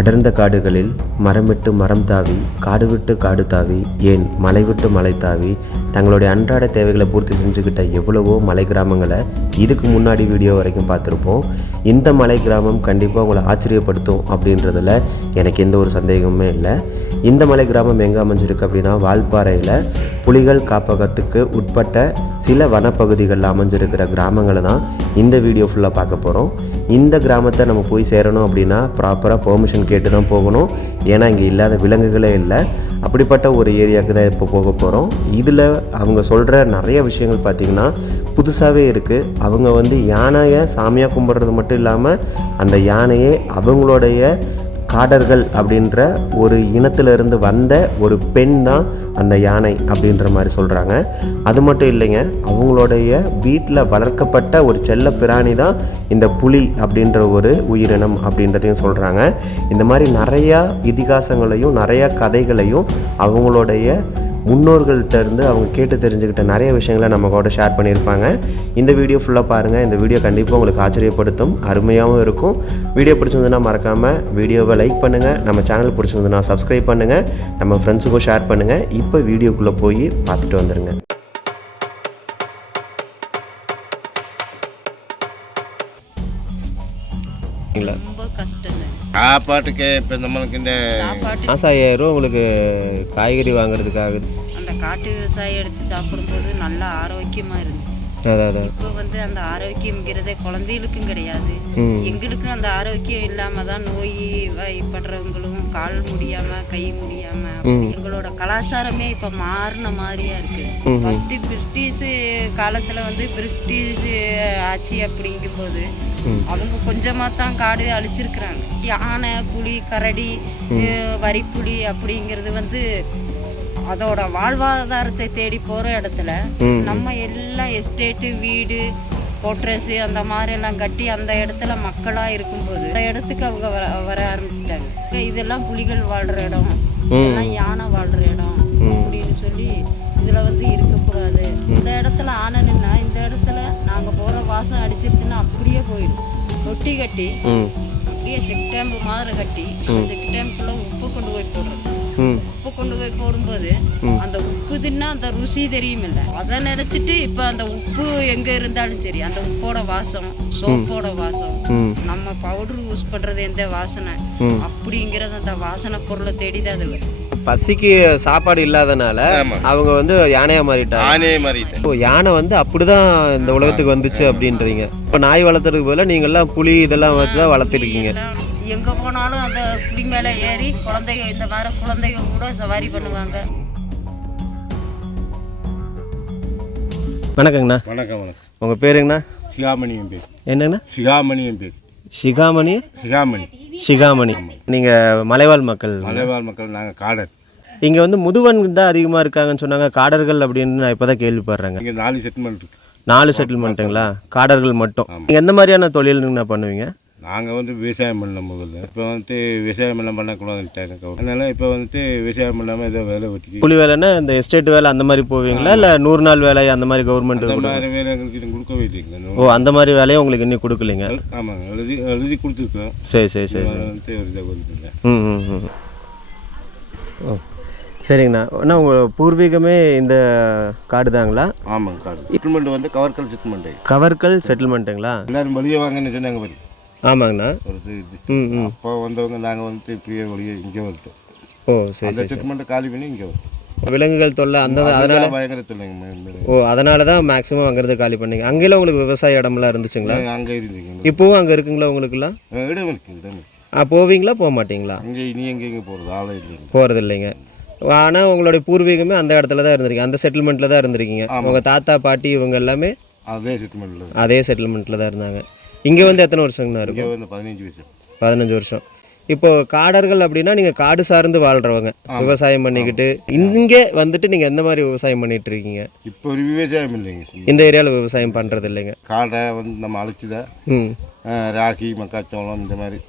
அடர்ந்த காடுகளில் மரம் விட்டு மரம் தாவி, காடு விட்டு காடு தாவி, ஏன் மலை விட்டு மலை தாவி தங்களுடைய அன்றாட தேவைகளை பூர்த்தி செஞ்சுக்கிட்ட எவ்வளவோ மலை கிராமங்களை இதுக்கு முன்னாடி வீடியோ வரைக்கும் பார்த்துருப்போம். இந்த மலை கிராமம் கண்டிப்பாக உங்களை ஆச்சரியப்படுத்தும் அப்படின்றதுல எனக்கு எந்த ஒரு சந்தேகமே இல்லை. இந்த மலை கிராமம் எங்கே அமைஞ்சிருக்கு அப்படின்னா, வால்பாறையில் புலிகள் காப்பகத்துக்கு உட்பட்ட சில வனப்பகுதிகளில் அமைஞ்சிருக்கிற கிராமங்களை தான் இந்த வீடியோ ஃபுல்லாக பார்க்க போகிறோம். இந்த கிராமத்தை நம்ம போய் சேரணும் அப்படின்னா ப்ராப்பராக பெர்மிஷன் கேட்டு தான் போகணும். ஏன்னா இங்கே இல்லாத விலங்குகளே இல்லை. அப்படிப்பட்ட ஒரு ஏரியாவுக்கு தான் இப்போ போக போகிறோம். இதில் அவங்க சொல்கிற நிறைய விஷயங்கள் பார்த்திங்கன்னா புதுசாகவே இருக்குது. அவங்க யானையை சாமியாக கும்பிட்றது மட்டும் இல்லாமல் அந்த யானையே அவங்களுடைய காடர்கள் அப்படின்ற ஒரு இனத்திலிருந்து வந்த ஒரு பெண் தான் அந்த யானை அப்படின்ற மாதிரி சொல்கிறாங்க. அது மட்டும் இல்லைங்க, அவங்களுடைய வீட்டில் வளர்க்கப்பட்ட ஒரு செல்ல பிராணி தான் இந்த புலி அப்படின்ற ஒரு உயிரினம் அப்படின்றதையும் சொல்கிறாங்க. இந்த மாதிரி நிறையா இதிகாசங்களையும் நிறையா கதைகளையும் அவங்களுடைய முன்னோர்கள்ட்ட இருந்து அவங்க கேட்டு தெரிஞ்சுக்கிட்ட நிறைய விஷயங்களை நம்ம கூட ஷேர் பண்ணியிருப்பாங்க. இந்த வீடியோ ஃபுல்லாக பாருங்கள். இந்த வீடியோ கண்டிப்பாக உங்களுக்கு ஆச்சரியப்படுத்தும், அருமையாகவும் இருக்கும். வீடியோ பிடிச்சிருந்ததுன்னா மறக்காமல் வீடியோவை லைக் பண்ணுங்கள். நம்ம சேனல் பிடிச்சிருந்ததுன்னா சப்ஸ்கிரைப் பண்ணுங்கள். நம்ம ஃப்ரெண்ட்ஸுக்கும் ஷேர் பண்ணுங்கள். இப்போ வீடியோக்குள்ளே போய் பார்த்துட்டு வந்துடுங்க. ரொம்ப கஷ்டம். சாப்பாட்டுக்கு இப்போ நம்மளுக்கு இந்த மாதம் 5000 ரூபா உங்களுக்கு காய்கறி வாங்குறதுக்காக அந்த காட்டு விவசாயம் எடுத்து சாப்பிடும்போது நல்லா ஆரோக்கியமாக இருந்துச்சு. அதான் இப்போ அந்த ஆரோக்கியம்ங்கிறதே குழந்தைகளுக்கும் கிடையாது, எங்களுக்கும் அந்த ஆரோக்கியம் இல்லாமல் தான் நோய் வாய்ப்படுறவங்களும் கால் முடியாமல் கை முடியாமல் எங்களோட கலாச்சாரமே இப்போ மாறின மாதிரியா இருக்குது. ஃபஸ்ட்டு பிரிட்டிஷு காலத்தில் பிரிட்டிஷ் ஆட்சி அப்படிங்கும்போது அவங்க கொஞ்சமாக தான் காடு அழிச்சிருக்கிறாங்க. யானை, புலி, கரடி, வரிப்புலி அப்படிங்கிறது அதோட வாழ்வாதாரத்தை தேடி போகிற இடத்துல நம்ம எல்லாம் எஸ்டேட்டு, வீடு, கோட்ரஸு அந்த மாதிரி எல்லாம் கட்டி அந்த இடத்துல மக்களாக இருக்கும்போது அந்த இடத்துக்கு அவங்க வர ஆரம்பிச்சிட்டாங்க. இதெல்லாம் புலிகள் வாழ்கிற இடம், இதெல்லாம் யானை வாழ்கிற இடம் அப்படின்னு சொல்லி இதில் இருக்கக்கூடாது. இந்த இடத்துல ஆனனுன்னா இந்த இடத்துல நாங்கள் போகிற வாசம் அடிச்சிருச்சுன்னா அப்படியே போயிடும். தொட்டி கட்டி அப்படியே செக் டேம்பு மாதிரி கட்டி அந்த செக் டேம்புக்குள்ள உப்பு கொண்டு போய் போடுறது. உப்பு கொண்டு போய் போடும்போது அந்த உப்பு தின்னா அந்த ருசி தெரியும் இல்லை. அதை நினைச்சிட்டு இப்ப அந்த உப்பு எங்க இருந்தாலும் சரி அந்த உப்போட வாசம், சோப்போட வாசம், நம்ம பவுடர் யூஸ் பண்றது எந்த வாசனை அப்படிங்கறது அந்த வாசனை பொருளை தேடிதான் அது. பசிக்கு சாப்பாடு இல்லாதனால அவங்க யானையா மாறிட்டாங்க. யானை அப்படிதான் இந்த உலகத்துக்கு வந்துச்சு அப்படின்றீங்க. இப்ப நாய் வளர்த்துறதுக்கு பதிலாக நீங்க எல்லாம் புலி இதெல்லாம் வச்சுதான் வளர்த்திருக்கீங்க. எங்கே போனாலும் அந்த புலி மேலே ஏறி குழந்தைங்க, இந்த மாதிரி குழந்தைங்க கூட சவாரி பண்ணுவாங்க. வணக்கங்கண்ணா. வணக்கம். வணக்கம். உங்கள் பேருங்கண்ணா? சிகாமணி என் பேர். என்னங்கண்ணா? சிகாமணி என் பேர். சிகாமணி? சிகாமணி. சிகாமணி. நீங்கள் மலைவாழ் மக்கள்? மலைவாழ் மக்கள். நாங்கள் காடர். இங்கே முதுவன் தான் அதிகமாக இருக்காங்கன்னு சொன்னாங்க. காடர்கள் அப்படின்னு நான் இப்போ தான் கேள்விப்படுறேங்க. இங்கே 4 செட்டில்மெண்ட் இருக்குது. 4 செட்டில்மெண்ட்டுங்களா? காடர்கள் மட்டும். நீங்கள் எந்த மாதிரியான தொழிலுங்கண்ணா பண்ணுவீங்க? நாங்கள் விவசாயம் பண்ண முதல்ல. இப்போ விவசாயம் எல்லாம் பண்ணக்கூடாதுட்டாங்க. அதனால இப்போ விவசாயம் பண்ணாமல் ஏதோ வேலை வெட்டி கூலி வேலைன்னா இந்த எஸ்டேட் வேலை அந்த மாதிரி போவீங்களா, இல்லை 100 நாள் வேலை அந்த மாதிரி கவர்மெண்ட் அந்த மாதிரி வேலை எங்களுக்கு இது கொடுக்கவே இல்லைங்க. ஓ, அந்த மாதிரி வேலையை உங்களுக்கு இன்னும் கொடுக்கலைங்க? ஆமாங்க, எழுதி கொடுத்துருக்கோம். சரி சரி சரி ஒரு இதாக கொடுத்துருங்க. ஓ சரிங்கண்ணா. அண்ணா உங்கள் பூர்வீகமே இந்த காடு தாங்களா? ஆமாங்க, காடு. செட்டில்மெண்ட் கவர்கல் செட்டில்மெண்ட்டு. கவர்கல் செட்டில்மெண்ட்டுங்களா? எல்லாரும் வெளியே வாங்கன்னு சொன்னாங்க பாரு. ஆமாங்கண்ணா. அப்போ வந்தவங்க நாங்கள் இப்படியே வெளியே இங்கே வந்துட்டோம். ஓ சரி சரி. செட்டில்மெண்ட்டை காலி பண்ணி இங்கே வந்துட்டோம். விலங்குகள் தொல்லை அதனால பயங்கர தொல்லைங்க. ஓ, அதனால தான் மேக்ஸிமம் அங்கேருந்து காலி பண்ணீங்க. அங்கெல்லாம் உங்களுக்கு விவசாய இடமெல்லாம் இருந்துச்சுங்களா? அங்கே இருந்துங்க. இப்போவும் அங்கே இருக்குங்களா உங்களுக்குலாம்? இடம் இருக்கு. போவீங்களா போக மாட்டீங்களா? அங்கே இனி எங்கெங்கே போகிறது ஆளே இல்லைங்க. போகிறது இல்லைங்க. ஆனால் உங்களுடைய பூர்வீகமே அந்த இடத்துல தான் இருந்திருக்கீங்க, அந்த செட்டில்மெண்ட்டில் தான் இருந்திருக்கீங்க. உங்கள் தாத்தா பாட்டி இவங்க எல்லாமே அதே செட்டில்மெண்ட்டில் தான் இருந்தாங்க. இங்கே எத்தனை வருஷங்கண்ணா இருக்கும்? 15 வருஷம். இப்போது காடர்கள் அப்படின்னா நீங்கள் காடு சார்ந்து வாழ்கிறவங்க, விவசாயம் பண்ணிக்கிட்டு இங்கே நீங்கள் எந்த மாதிரி விவசாயம் பண்ணிகிட்டு இருக்கீங்க? இப்போ ஒரு விவசாயம் இல்லைங்க. இந்த ஏரியாவில் விவசாயம் பண்ணுறது இல்லைங்க. காடை நம்ம அழைச்சிதான் ராகி, மக்காச்சோளம் இந்த மாதிரி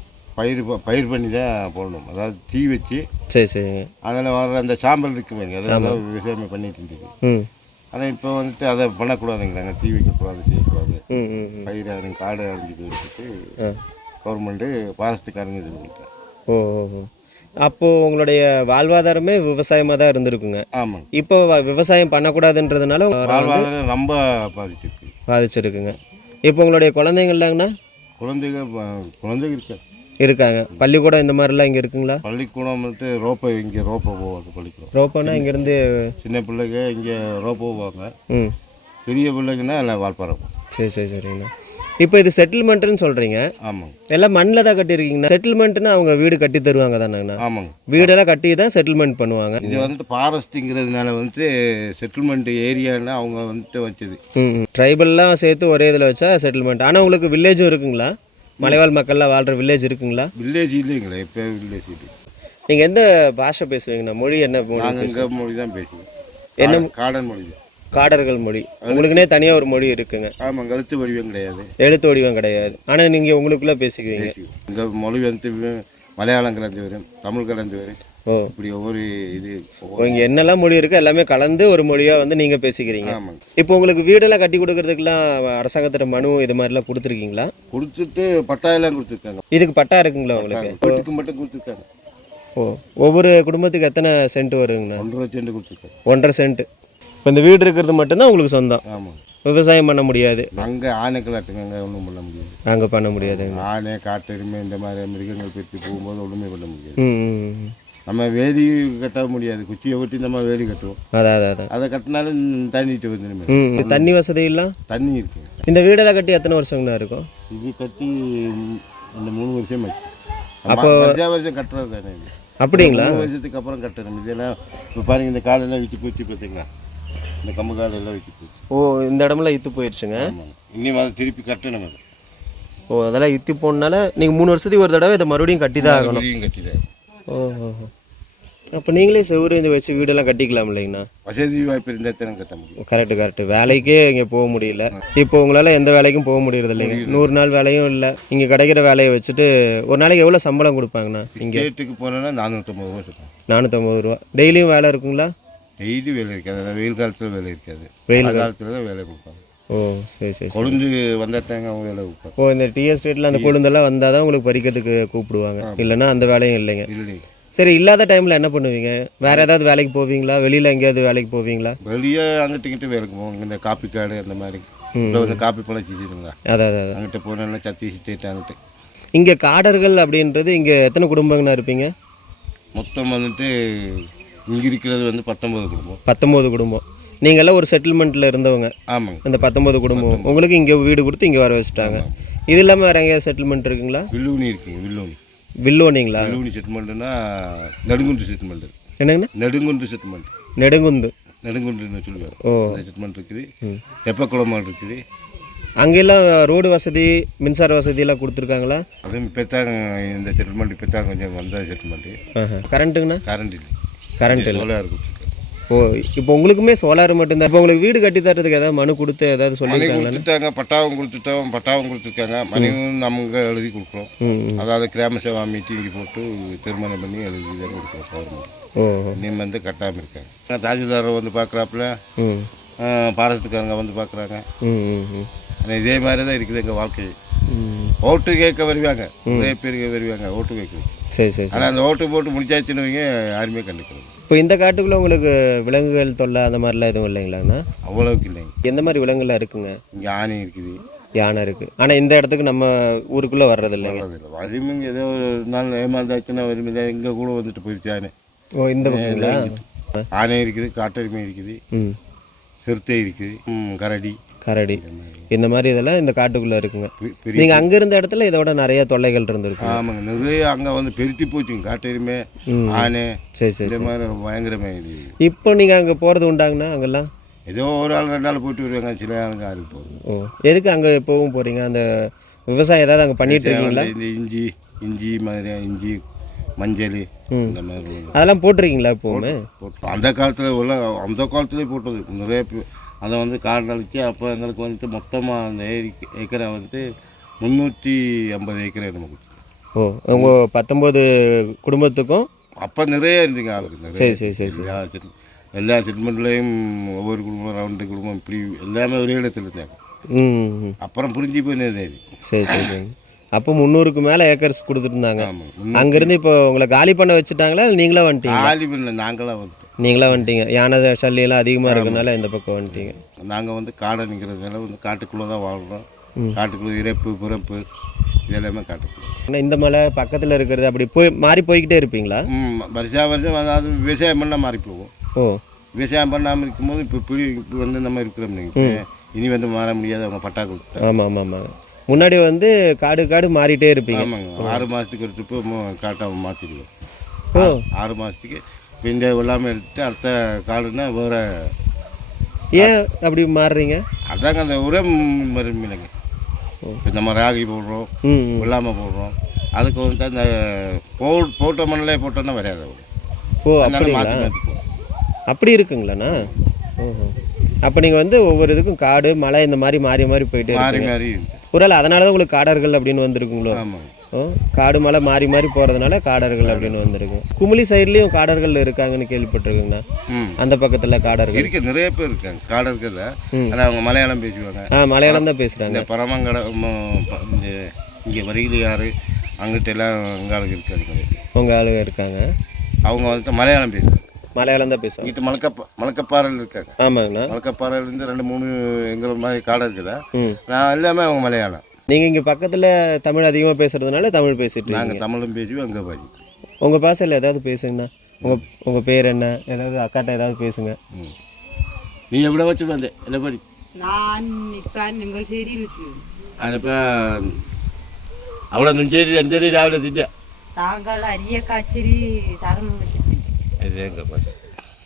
பயிர் பண்ணி தான் போடணும். அதாவது தீ வச்சு. சரி சரிங்க. அதில் வர அந்த சாம்பல் இருக்குமே, அதெல்லாம் விவசாயம் பண்ணிட்டு இருந்துருக்கு. ஆனால் இப்போ அதை பண்ணக்கூடாதுங்கிறாங்க. தீ வைக்கக்கூடாது, செய்யக்கூடாது. பயிர் காடு அழிஞ்சு போயிட்டு கவர்மெண்ட்டு ஃபாரஸ்ட்டுக்காரங்க இது பண்ணிட்டாங்க. ஓ ஓ ஓ. அப்போது உங்களுடைய வாழ்வாதாரமே விவசாயமாக தான் இருந்திருக்குங்க. ஆமாங்க. இப்போ விவசாயம் பண்ணக்கூடாதுன்றதுனால வாழ்வாதாரம் ரொம்ப பாதிச்சிருக்கு. பாதிச்சிருக்குங்க. இப்போ உங்களுடைய குழந்தைங்களாங்கண்ணா குழந்தைங்க இருக்காது. இருக்காங்க. பள்ளிக்கூடம் இந்த மாதிரிலாம் இங்கே இருக்குங்களா? பள்ளிக்கூடம் வந்துட்டு இங்கே ரோப்போ போவாங்க பள்ளிக்கூடம். ரோப்போனா இங்கேருந்து சின்ன பிள்ளைங்க இங்கே ரோப்போ போவாங்க. ம் பெரிய பிள்ளைங்கன்னா எல்லாம் வால்பாறை. சரி சரி சரிங்கண்ணா. இப்போ இது செட்டில்மெண்ட்டுன்னு சொல்கிறீங்க. ஆமாங்க. எல்லாம் மண்ணில் தான் கட்டியிருக்கீங்கண்ணா. செட்டில்மெண்ட்டுன்னா அவங்க வீடு கட்டி தருவாங்க தானேங்கண்ணா? ஆமாங்க. வீடெல்லாம் கட்டி தான் செட்டில்மெண்ட் பண்ணுவாங்க. இது வந்துட்டு ஃபாரஸ்ட்டுங்கிறதுனால வந்துட்டு செட்டில்மெண்ட் ஏரியான்னு அவங்க வந்துட்டு வச்சது. ட்ரைபல்லாம் சேர்த்து ஒரே இதில் வச்சா செட்டில்மெண்ட். ஆனால் உங்களுக்கு வில்லேஜும் இருக்குங்களா? மலைவாழ் மக்கள்லாம் வாழ்கிற வில்லேஜ் இருக்குங்களா? வில்லேஜ் இல்லைங்களா? இப்போ வில்லேஜ் இல்லை. நீங்கள் எந்த பாஷை பேசுவீங்கண்ணா? மொழி என்ன மொழி? நாங்கள் எங்கள் மொழி தான் பேசுவோம். என்ன? காடன் மொழி தான். காடர்கள் மொழி. உங்களுக்குனே தனியாக ஒரு மொழி இருக்குங்க. ஆமாம். எழுத்து வடிவம் கிடையாது. எழுத்து வடிவம் கிடையாது. ஆனால் நீங்கள் உங்களுக்குள்ளே பேசிக்குவீங்க. எங்கள் மொழி வந்துட்டு மலையாளம் கலந்து வரும், தமிழ் கலந்து வரும். ஓ. இப்படி ஒவ்வொரு இது இங்கே என்னெல்லாம் மொழி இருக்குது எல்லாமே கலந்து ஒரு மொழியாக வந்து நீங்கள் பேசிக்கிறீங்க. ஆமாங்க. இப்போ உங்களுக்கு வீடெல்லாம் கட்டி கொடுக்கறதுக்குலாம் அரசாங்கத்திட்ட மனு இது மாதிரிலாம் கொடுத்துருக்கீங்களா? கொடுத்துட்டு பட்டாயெல்லாம் கொடுத்துருக்காங்க. இதுக்கு பட்டா இருக்குங்களா உங்களுக்கு? வீட்டுக்கு மட்டும் கொடுத்துருக்காங்க. ஓ. ஒவ்வொரு குடும்பத்துக்கு எத்தனை சென்ட் வருங்கண்ணா? 1.5 சென்ட் கொடுத்துருக்காங்க. 1.5 சென்ட். இப்போ இந்த வீடு இருக்கிறது மட்டும்தான் உங்களுக்கு சொந்தம். ஆமாம். விவசாயம் பண்ண முடியாது. அங்கே ஆனைக்கலாட்டுங்க அங்கே ஒன்றும் பண்ண முடியாது. அங்கே பண்ண முடியாதுங்க. ஆனை காட்டெருமை இந்த மாதிரி மிருகங்கள் பெற்று போகும்போது ஒன்றுமே பண்ண முடியாது. ம். நம்ம வேலி கட்ட முடியாது. குச்சியை ஒட்டி நம்ம வேலி கட்டுவோம். அதான் அதை கட்டினாலும் தண்ணிட்டு வந்துடுமே. தண்ணி வசதி இல்லை. தண்ணி இருக்கு. இந்த வீடெல்லாம் கட்டி எத்தனை வருஷங்கண்ணா இருக்கும்? இது கட்டி அந்த 3 வருஷம் ஆச்சு. அப்போ வருஷம் கட்டுறது தானே இது. அப்படிங்களா? 3 வருஷத்துக்கு அப்புறம் கட்டணும். இதெல்லாம் இப்போ பாருங்க, இந்த காலெல்லாம் விற்று போச்சு பார்த்தீங்களா? இந்த கம்பு காலெல்லாம் விற்று போச்சு. ஓ. இந்த இடமெல்லாம் இத்து போயிடுச்சுங்க. இன்னும் அதை திருப்பி கட்டணும். அது ஓ. அதெல்லாம் இத்தி போனால நீங்கள் 3 வருஷத்துக்கு ஒரு தடவை இதை மறுபடியும் கட்டி தான் ஆகணும். கட்டி தான். ஓஹோ. அப்போ நீங்களே செவ்வறு இந்த வச்சு வீடெல்லாம் கட்டிக்கலாம் இல்லைங்கண்ணா? வசதி வாய்ப்பு இருந்தால் தானே கட்ட முடியும். கரெக்டு. வேலைக்கே இங்கே போக முடியல. இப்போ உங்களால் எந்த வேலைக்கும் போக முடியறது இல்லைங்க. 100 நாள் வேலையும் இல்லை. இங்கே கிடைக்கிற வேலையை வச்சுட்டு ஒரு நாளைக்கு எவ்வளோ சம்பளம் கொடுப்பாங்கண்ணா? இங்கே வீட்டுக்கு போனோன்னா 450 ரூபா சொல்லுவாங்க. 450 ரூபா. டெய்லியும் வேலை இருக்குங்களா? டெய்லி வேலை இருக்காது. அதாவது வெயில் காலத்தில் வேலை இருக்காது. வெயில் காலத்தில் தான் வேலை கொடுப்பாங்க. ஓ. சரி. கொழுந்து வந்தால் தாங்க அவங்க வேலை கொடுப்பாங்க. ஓ. இந்த டி எஸ்டேட்டில் அந்த கொழுந்தெல்லாம் வந்தால் தான் உங்களுக்கு பறிக்கிறதுக்கு கூப்பிடுவாங்க. இல்லைன்னா அந்த வேலையும் இல்லைங்க. இல்லை. சரி. இல்லாத டைமில் என்ன பண்ணுவீங்க? வேறு ஏதாவது வேலைக்கு போவீங்களா? வெளியில் எங்கேயாவது வேலைக்கு போவீங்களா? வெளியே அங்கிட்ட இங்கிட்ட வேலைக்கு போவாங்க. இந்த காப்பி காடு அந்த மாதிரி. இப்போ வந்து காப்பி பழம் செஞ்சுருங்களா? அதான் அங்கிட்ட போனோன்னா சத்தீஸ்டேட் அங்கிட்டு. இங்கே காடர்கள் அப்படின்றது இங்கே எத்தனை குடும்பங்கண்ணா இருப்பீங்க? மொத்தம் வந்துட்டு இங்கே இருக்கிறது வந்து 19 குடும்பம். 19 குடும்பம். நீங்கள்லாம் ஒரு செட்டில்மெண்ட்டில் இருந்தவங்க. ஆமாங்க. அந்த 19 குடும்பம் உங்களுக்கு இங்கே வீடு கொடுத்து இங்கே வர வச்சுட்டாங்க. இது இல்லாமல் வேறு எங்கேயாவது செட்டில்மெண்ட் இருக்குங்களா? வில்லூனி இருக்குங்க. வில்லோனிங்களா? வில்லூனி செட்டில்மெண்ட்டுன்னா நெடுங்குண்டு செட்டில்மெண்ட். என்னங்கண்ணா? நெடுங்குண்டு செட்டில்மெண்ட். நெடுங்குண்டுன்னு சொல்லுவாங்க. ஓ. செட்டில்மெண்ட் இருக்குது. தெப்பக்குளமாக இருக்குது. அங்கெல்லாம் ரோடு வசதி மின்சார வசதியெல்லாம் கொடுத்துருக்காங்களா? அதுவும் இப்போ தான் இந்த செட்டில்மெண்ட் இப்போ தான் கொஞ்சம் வந்த செட்டில்மெண்ட்டு. கரண்ட்டுங்கண்ணா? கரண்ட் இல்லை. கரண்ட் இல்லை. சோலார் கொடுத்துருக்காங்க. ஓ. இப்போ உங்களுக்குமே சோலார் மட்டும்தான். இப்போ உங்களுக்கு வீடு கட்டி தரதுக்கு ஏதாவது மனு கொடுத்து ஏதாவது கொடுத்துட்டாங்க. பட்டாவும் கொடுத்துருக்காங்க. மனையும் நமக்கு எழுதி கொடுக்குறோம். அதாவது கிராம சேவா மீட்டிங் போட்டு திருமணம் பண்ணி எழுதி தான் கொடுக்குறோம் கவர்மெண்ட். ஓ. இன்னும் வந்து கட்டாமல் இருக்காங்க. தாசில்தாரை வந்து பார்க்குறாப்புல, பாரசத்துக்காரங்க வந்து பார்க்குறாங்க. ஆனால் இதே மாதிரி தான் இருக்குது எங்கள் வாழ்க்கை. ஓட்டு கேட்க வருவாங்க. நிறைய பேர் வருவாங்க ஓட்டு கேட்க. சரி. ஆனால் அந்த ஓட்டு போட்டு முடிச்சாச்சுன்னு யாருமே கண்டுக்கிறது. இப்போ இந்த காட்டுக்குள்ளே உங்களுக்கு விலங்குகள் தொல்லை அந்த மாதிரிலாம் எதுவும் இல்லைங்களாண்ணா? அவ்வளவுக்கு இல்லைங்க. எந்த மாதிரி விலங்குலாம் இருக்குங்க? இங்கே யானை இருக்குது. யானை இருக்குது. ஆனால் இந்த இடத்துக்கு நம்ம ஊருக்குள்ளே வர்றது இல்லைங்க. வருமுங்க. ஏதோ ஒரு நாள் ஏமாந்தாச்சுன்னா வருமில்ல. எங்கே கூட வந்துட்டு போயிடுச்சு யானை. ஓ. இந்த பக்கங்களா? ஆனை இருக்குது, காட்டெருமை இருக்குது, சிறுத்தை இருக்குது, கரடி இந்த மாதிரி இதெல்லாம் இந்த காட்டுக்குள்ளே இருக்குங்க. நீங்கள் அங்கே இருந்த இடத்துல இதோட நிறைய தொல்லைகள் இருந்திருக்கு. ஆமாங்க. நிறைய அங்கே வந்து பெருத்தி போச்சுங்க. காட்டெருமை, ஆனை. சரி. இந்த மாதிரி பயங்கரமாக. இப்போ நீங்கள் அங்கே போகிறது உண்டாங்கண்ணா? அங்கெல்லாம் ஏதோ ஒரு ஆள் 2 நாள் போயிட்டு வருவாங்க. சில ஆளுங்க ஆளுக்கு போகுது. ஓ. எதுக்கு அங்கே எப்போவும் போகிறீங்க? அந்த விவசாயம் ஏதாவது அங்கே பண்ணிட்டு இருக்கீங்களா? இந்த இஞ்சி மாதிரி, இஞ்சி, மஞ்சள் இந்த மாதிரி அதெல்லாம் போட்டிருக்கீங்களா இப்போவுமே? அந்த காலத்துலேயே போட்டது நிறைய. அதை வந்து காடு அழிச்சு அப்போ எங்களுக்கு வந்துட்டு மொத்தமாக அந்த ஏக்கரை வந்துட்டு 350 ஏக்கரை நமக்கு. ஓ. உங்கள் 19 குடும்பத்துக்கும் அப்போ நிறைய இருந்துங்க ஆளுக்கு. சரி. எல்லா செட்டில்மெண்ட்லேயும் ஒவ்வொரு குடும்பம் 2 குடும்பம் இப்படி எல்லாமே ஒரே இடத்துல இருந்தாங்க. அப்புறம் புரிஞ்சு போயினது. சரி. அப்போ 300க்கு மேலே ஏக்கர்ஸ் கொடுத்துருந்தாங்க. ஆமாம். அங்கேருந்து இப்போ உங்களை காலி பண்ண வச்சுட்டாங்களா இல்லை நீங்களே வந்துட்டீங்க? காலி பண்ணல, நாங்களாம் வந்துட்டோம். நீங்களே வந்துட்டீங்க. யானை சல்லியெல்லாம் அதிகமாக இருக்கனால இந்த பக்கம் வந்துட்டீங்க. நாங்கள் வந்து காடனுங்கிறதுனால வந்து காட்டுக்குள்ளே தான் வாழ்கிறோம். காட்டுக்குள்ளே இறப்பு பிறப்பு இதெல்லாமே காட்டுக்குள்ளே. ஆனால் இந்த மலை பக்கத்தில் இருக்கிறது அப்படி மாறி போய்கிட்டே இருப்பீங்களா? வருஷம் அதாவது விவசாயம் பண்ணால் மாறி போகும். ஓ, விவசாயம் பண்ணாமல் இருக்கும்போது இப்போ வந்து நம்ம இருக்கிறோம். இனி வந்து மாற முடியாது, அவங்க பட்டா கொடுத்தாங்க. ஆமாம் ஆமாம் ஆமாங்க. முன்னாடி வந்து காடு மாறிட்டே இருப்பீங்க. ஆமாங்க. 6 மாதத்துக்கு ஒரு ட்ரிப்பு காட்டை மாற்றிடுவோம். ஓ, 6 மாதத்துக்கு இப்போ இந்த வெள்ளாமல் எடுத்துட்டு அடுத்த காடுன்னா வேறு. ஏன் அப்படி மாறுறீங்க? அதாங்க அந்த உரம் மருமில்லைங்க. இப்போ நம்ம ராகி போடுறோம், வெள்ளாமை போடுறோம், அதுக்கு வந்து அந்த போட்ட மண்ணிலே போட்டோன்னா வராது. ஓ, அதனால அப்படிங்களா? மாற்றி போடுறோம். அப்படி இருக்குங்களாண்ணா? ஓஹோ. அப்போ நீங்கள் வந்து ஒவ்வொரு இதுக்கும் காடு மலை இந்த மாதிரி மாறி மாறி போயிட்டே மாறி இருக்கீங்க. மாறி. ஒருவேளை அதனால தான் உங்களுக்கு காடர்கள் அப்படின்னு வந்திருக்குங்களோ? ஆமாங்க. ஓ, காடு மலை மாறி மாறி போகிறதுனால காடர்கள் அப்படின்னு வந்திருக்கு. குமுளி சைட்லேயும் காடர்கள் இருக்காங்கன்னு கேள்விப்பட்டிருக்குங்கண்ணா. அந்த பக்கத்தில் காடர்கள் இருக்கு, நிறைய பேர் இருக்காங்க காடர்கள். ஆனால் அவங்க மலையாளம் பேசுவாங்க. மலையாளம் தான் பேசுகிறாங்க. இந்த பரமங்கடை இந்த இங்கே வரிகள் யார் அங்கிட்ட எல்லாம் அங்கே ஆளுங்க இருக்காங்க. உங்கள் ஆளுங்க இருக்காங்க, அவங்க வந்துட்டு மலையாளம் பேசுவாங்க. மலையாளம் தான் பேசுவாங்க. இங்கிட்ட மலக்கப்பாறையில் இருக்காங்க. ஆமாங்கண்ணா. மலக்கப்பாறையிலேருந்து 2-3 எங்களை மாதிரி காடை இருக்குதா. நான் எல்லாமே அவங்க மலையாளம். நீங்கள் இங்கே பக்கத்தில் தமிழ் அதிகமாக பேசுகிறதுனால தமிழ் பேசிட்டு நாங்கள் இருக்கீங்க. தமிழும் பேசுவோம், அங்கே பாதி. உங்கள் பாஷையில் ஏதாவது பேசுங்கண்ணா. உங்கள் பேர் என்ன, ஏதாவது அக்காட்ட ஏதாவது பேசுங்க. நீ எവിടെ வச்சு வந்த என்ன படி? நான் இப்போ நீங்கள் சரி வச்சு അതിപ്പോൾ അവിടെ നുഞ്ചേരി അഞ്ചേരി രാവിലെ തിന്ന நாங்கள் அரிய காய்ச்சறி தரணும் வச்சுருக்கேன். இது எங்கே பார்த்து.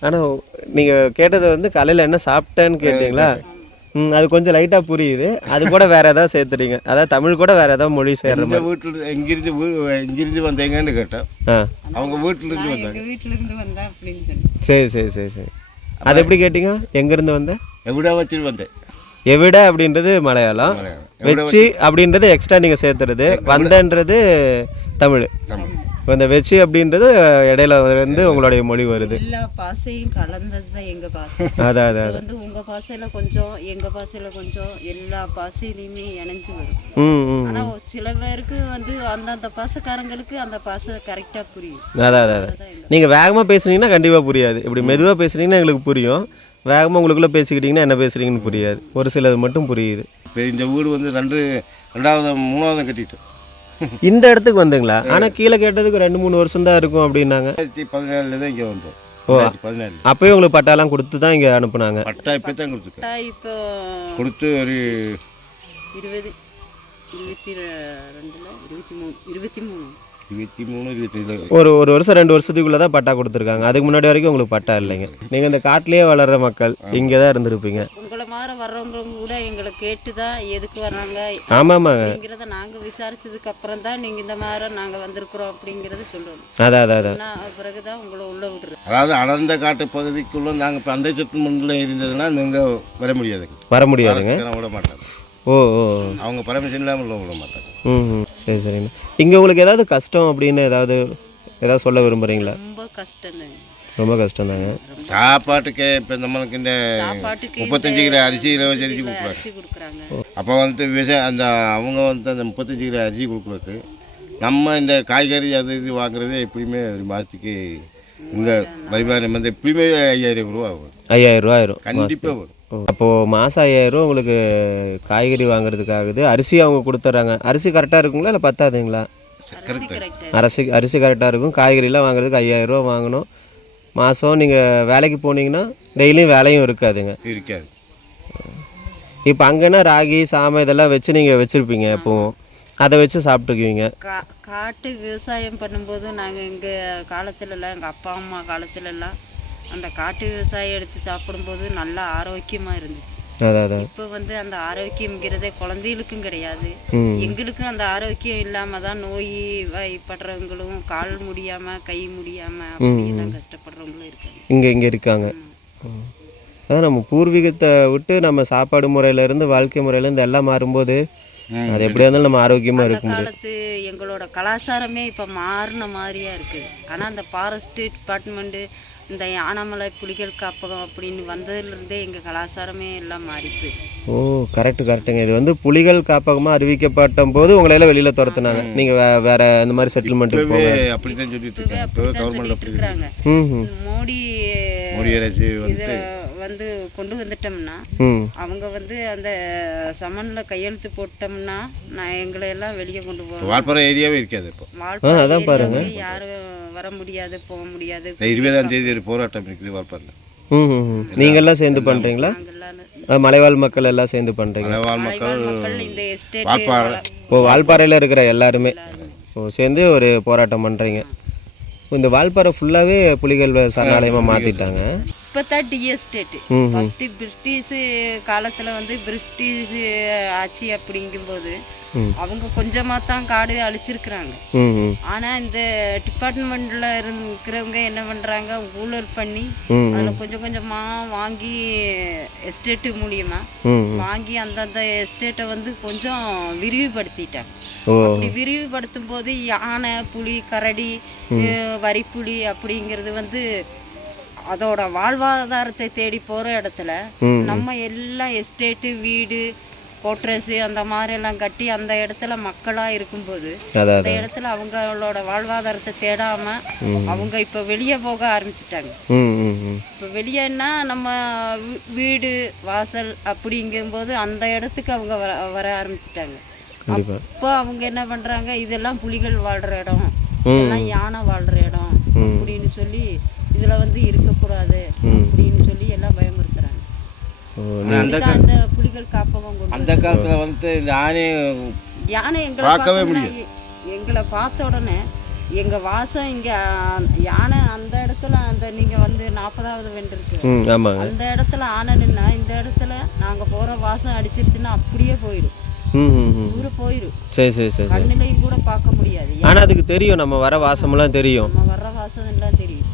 ஆனால் நீங்கள் கேட்டது வந்து காலையில் என்ன சாப்பிட்டேன்னு கேட்டீங்களா? அது கொஞ்சம் லைட்டாக புரியுது. அது கூட வேறு ஏதாவது சேர்த்துறீங்க, அதாவது தமிழ் கூட வேறு ஏதாவது மொழி சேர்ற இந்த மாதிரி. வீட்டில் இங்கிருந்து வந்தீங்கன்னு கேட்டேன். அவங்க வீட்டிலேருந்து வந்தாங்க. எங்கள் வீட்டிலேருந்து வந்தேன் அப்படின்னு சொன்னேன். சரி சரி சரி சரி. அது எப்படி கேட்டீங்க? எங்கேருந்து வந்தேன்? எவிடா வச்சுட்டு வந்தேன். எவிட அப்படின்றது மலையாளம், வெச்சி அப்படின்றது எக்ஸ்ட்ரா நீங்கள் சேர்த்துறது, வந்தன்றது தமிழ். இப்போ இந்த வெச்சி அப்படின்றது இடையில வந்து உங்களுடைய மொழி வருது. எல்லா பாசையும் கலந்தது தான் எங்கள் பாசை. அதான் இது வந்து உங்கள் பாசையில் கொஞ்சம் எங்கள் பாசையில் கொஞ்சம் எல்லா பாசையிலையுமே இணைஞ்சு வரும். ஆனால் சில பேருக்கு வந்து அந்தந்த பாசக்காரங்களுக்கு அந்த பாசை கரெக்டாக புரியும். அதான் நீங்கள் வேகமாக பேசுனீங்கன்னா கண்டிப்பாக புரியாது. இப்படி மெதுவாக பேசுனீங்கன்னா எங்களுக்கு புரியும். வேகமாக உங்களுக்குள்ளே பேசிக்கிட்டிங்கன்னா என்ன பேசுகிறீங்கன்னு புரியாது. ஒரு சிலது மட்டும் புரியுது. இப்போ இந்த வீடு வந்து 3வது கட்டிட்டோம். இந்த இடத்துக்கு வந்துங்களா? ஆனால் கீழே கேட்டதுக்கு 2-3 வருஷம் தான் இருக்கும் அப்படின்னாங்க. 2014 தான் இங்கே வந்தோம். ஓ, 2014 அப்போயே உங்களுக்கு பட்டாலாம் கொடுத்து தான் இங்கே அனுப்புனாங்க? பட்டா இப்போ தான் கொடுத்துருக்கேன். இப்போ கொடுத்து ஒரு 20 22 23 ஒரு வருஷம் 2 வருஷத்துக்குள்ளே தான் பட்டா கொடுத்துருக்காங்க. அதுக்கு முன்னாடி வரைக்கும் உங்களுக்கு பட்டா இல்லைங்க. நீங்கள் இந்த காட்டிலேயே வளர்கிற மக்கள் இங்கே தான் இருந்திருப்பீங்க. உங்களை மாதிரி வர்றவங்க கூட எங்களை கேட்டு தான் எதுக்கு வர்றாங்க அப்படிங்கிறத நாங்கள் விசாரிச்சதுக்கு அப்புறம் தான் நீங்கள் இந்த மாதிரி நாங்கள் வந்திருக்கிறோம் அப்படிங்கிறத சொல்லணும். அதான் பிறகு தான் உங்களை உள்ளே விடுறோம். அதாவது அடர்ந்த காட்டு பகுதிக்குள்ளே நாங்கள் இப்போ அந்த சுற்று முன்னில் இருந்ததுன்னா நீங்கள் வர முடியாதுங்க. விட மாட்டாங்க. ஓ, அவங்க பர்மிஷன் இல்லாமல் விட மாட்டாங்க. சரி சரிங்க. இங்கே உங்களுக்கு ஏதாவது கஷ்டம் அப்படின்னு ஏதாவது சொல்ல விரும்புகிறீங்களா? ரொம்ப கஷ்டம் தாங்க. சாப்பாட்டுக்கே இப்போ நம்மளுக்கு இந்த 35 கிலோ அரிசி இலவசரிசி கொடுக்குறாங்க. அப்போ வந்துட்டு விவசாயம் அந்த அவங்க வந்து அந்த 35 கிலோ அரிசி கொடுக்குறது, நம்ம இந்த காய்கறி அது இது வாங்குறது எப்படியுமே ஒரு மாதத்துக்கு இங்கே வருமானம் வந்து எப்படியுமே 5000 ரூபா ஆகும். 5000 ரூபா ஆயிரும் கண்டிப்பாக வரும். அப்போது மாதம் 5000 ரூபா உங்களுக்கு காய்கறி வாங்குறதுக்காகுது. அரிசி அவங்க கொடுத்துட்றாங்க. அரிசி கரெக்டாக இருக்குங்களா இல்லை பத்தாதுங்களா? அரிசி கரெக்டாக இருக்கும். காய்கறிலாம் வாங்குறதுக்கு 5000 ரூபா வாங்கணும். மாதம் நீங்கள் வேலைக்கு போனீங்கன்னா டெய்லியும் வேலையும் இருக்காது. இப்போ அங்கேனா ராகி சாமை இதெல்லாம் வச்சு நீங்கள் வச்சுருப்பீங்க, எப்போவும் அதை வச்சு சாப்பிட்டுக்குவீங்க. காட்டு விவசாயம் பண்ணும்போது நாங்கள் எங்கள் காலத்துலலாம் எங்கள் அப்பா அம்மா காலத்துலலாம் அந்த காட்டு விவசாயம் எடுத்து சாப்பிடும்போது நல்லா ஆரோக்கியமாக இருந்துச்சு. இப்போ வந்து அந்த ஆரோக்கியம்ங்கிறதே குழந்தைகளுக்கும் கிடையாது, எங்களுக்கும் அந்த ஆரோக்கியம் இல்லாமல் தான் நோய் வாய்ப்படுறவங்களும் கால் முடியாமல் கை முடியாமல் அப்படிலாம் கஷ்டப்படுறவங்களும் இருக்காங்க. இங்கே இருக்காங்க. அதான் நம்ம பூர்வீகத்தை விட்டு நம்ம சாப்பாடு முறையிலேருந்து வாழ்க்கை முறையிலேருந்து எல்லாம் மாறும்போது அது எப்படியா இருந்தாலும் நம்ம ஆரோக்கியமாக இருக்க முடியும். காலத்து எங்களோட கலாச்சாரமே இப்போ மாறின மாதிரியா இருக்குது. ஆனால் அந்த ஃபாரஸ்ட் டிபார்ட்மெண்ட்டு இந்த யானைமலை புலிகள் காப்பகம் அப்படின்னு வந்ததுலேருந்தே எங்கள் கலாச்சாரமே எல்லாம் மாறி போயிடுச்சு. ஓ கரெக்டுங்க. இது வந்து புலிகள் காப்பகமாக அறிவிக்கப்பட்ட போது உங்களையெல்லாம் வெளியில் துரத்துனாங்க. நீங்கள் வேற இந்த மாதிரி செட்டில்மெண்ட்டுக்கு போங்க அப்படி தான் சொல்லிட்டு இருக்காங்க. இப்போ கவர்மெண்ட் அப்படி இருக்கிறாங்க. ம் மோடி அரசு இதில் வந்து கொண்டு வந்துட்டோம்னா அவங்க வந்து அந்த சமனில் கையெழுத்து போட்டோம்னா நான் எங்களை எல்லாம் வெளியே கொண்டு போவோம். வால்பாறை ஏரியாவே இருக்காது இப்போ. அதான் பாருங்க, யாரும் வர முடியாது, போக முடியாது. 20ஆம் தேதி ஒரு போராட்டம் இருக்குது வால்பாறையில். நீங்கள்லாம் சேர்ந்து பண்ணுறீங்களா? மலைவாழ் மக்கள் எல்லாம் சேர்ந்து பண்ணுறீங்க? மக்கள் இந்த எஸ்டேட் வால்பாறை வால்பாறையில் இருக்கிற எல்லாருமே சேர்ந்து ஒரு போராட்டம் பண்ணுறீங்க. இந்த வால்பாறை ஃபுல்லாகவே புலிகள் சரணாலயமாக மாற்றிட்டாங்க. இப்போ தான் டி எஸ்டேட்டு. ஃபஸ்ட்டு பிரிட்டிஷு காலத்தில் வந்து பிரிட்டிஷ் ஆட்சி அப்படிங்கும்போது அவங்க கொஞ்சமாக தான் காடு அழிச்சிருக்கிறாங்க. ஆனால் இந்த டிபார்ட்மெண்ட்டில் இருக்கிறவங்க என்ன பண்ணுறாங்க, ஊழல் பண்ணி அதில் கொஞ்சம் கொஞ்சமாக வாங்கி எஸ்டேட்டு மூலியமாக வாங்கி அந்தந்த எஸ்டேட்டை வந்து கொஞ்சம் விரிவுபடுத்திட்டாங்க. அப்படி விரிவுபடுத்தும் போது யானை, புலி, கரடி, வரிப்புலி அப்படிங்கிறது வந்து அதோட வாழ்வாதாரத்தை தேடி போகிற இடத்துல நம்ம எல்லாம் எஸ்டேட்டு, வீடு, கோட்ரஸு அந்த மாதிரிலாம் கட்டி அந்த இடத்துல மக்களாக இருக்கும்போது அந்த இடத்துல அவங்களோட வாழ்வாதாரத்தை தேடாமல் அவங்க இப்போ வெளியே போக ஆரம்பிச்சிட்டாங்க. இப்போ வெளியேன்னா நம்ம வீடு வாசல் அப்படிங்கும்போது அந்த இடத்துக்கு அவங்க வர ஆரம்பிச்சிட்டாங்க. அப்போ அவங்க என்ன பண்ணுறாங்க, இதெல்லாம் புலிகள் வாழ்கிற இடம், இதெல்லாம் யானை வாழ்கிற இடம் அப்படின்னு சொல்லி இதில் வந்து இருக்கக்கூடாது அப்படின்னு சொல்லி எல்லாம் பயமுறுத்துறாங்க. அந்த புலிகள் காப்பகம் அந்த காலத்தில் வந்து இந்த யானை எங்களை பார்த்த உடனே எங்கள் வாசம் இங்கே யானை அந்த இடத்துல அந்த நீங்கள் வந்து 40வது வென்றிருக்கு அந்த இடத்துல ஆனை நின்னா இந்த இடத்துல நாங்கள் போகிற வாசம் அடிச்சிருச்சுன்னா அப்படியே போயிடும், தூரம் போயிடும். சரி கண்ணிலையும் கூட பார்க்க முடியாது. ஆனால் அதுக்கு தெரியும், நம்ம வர வாசமெல்லாம் தெரியும், நம்ம வர்ற வாசம் எல்லாம் தெரியும்.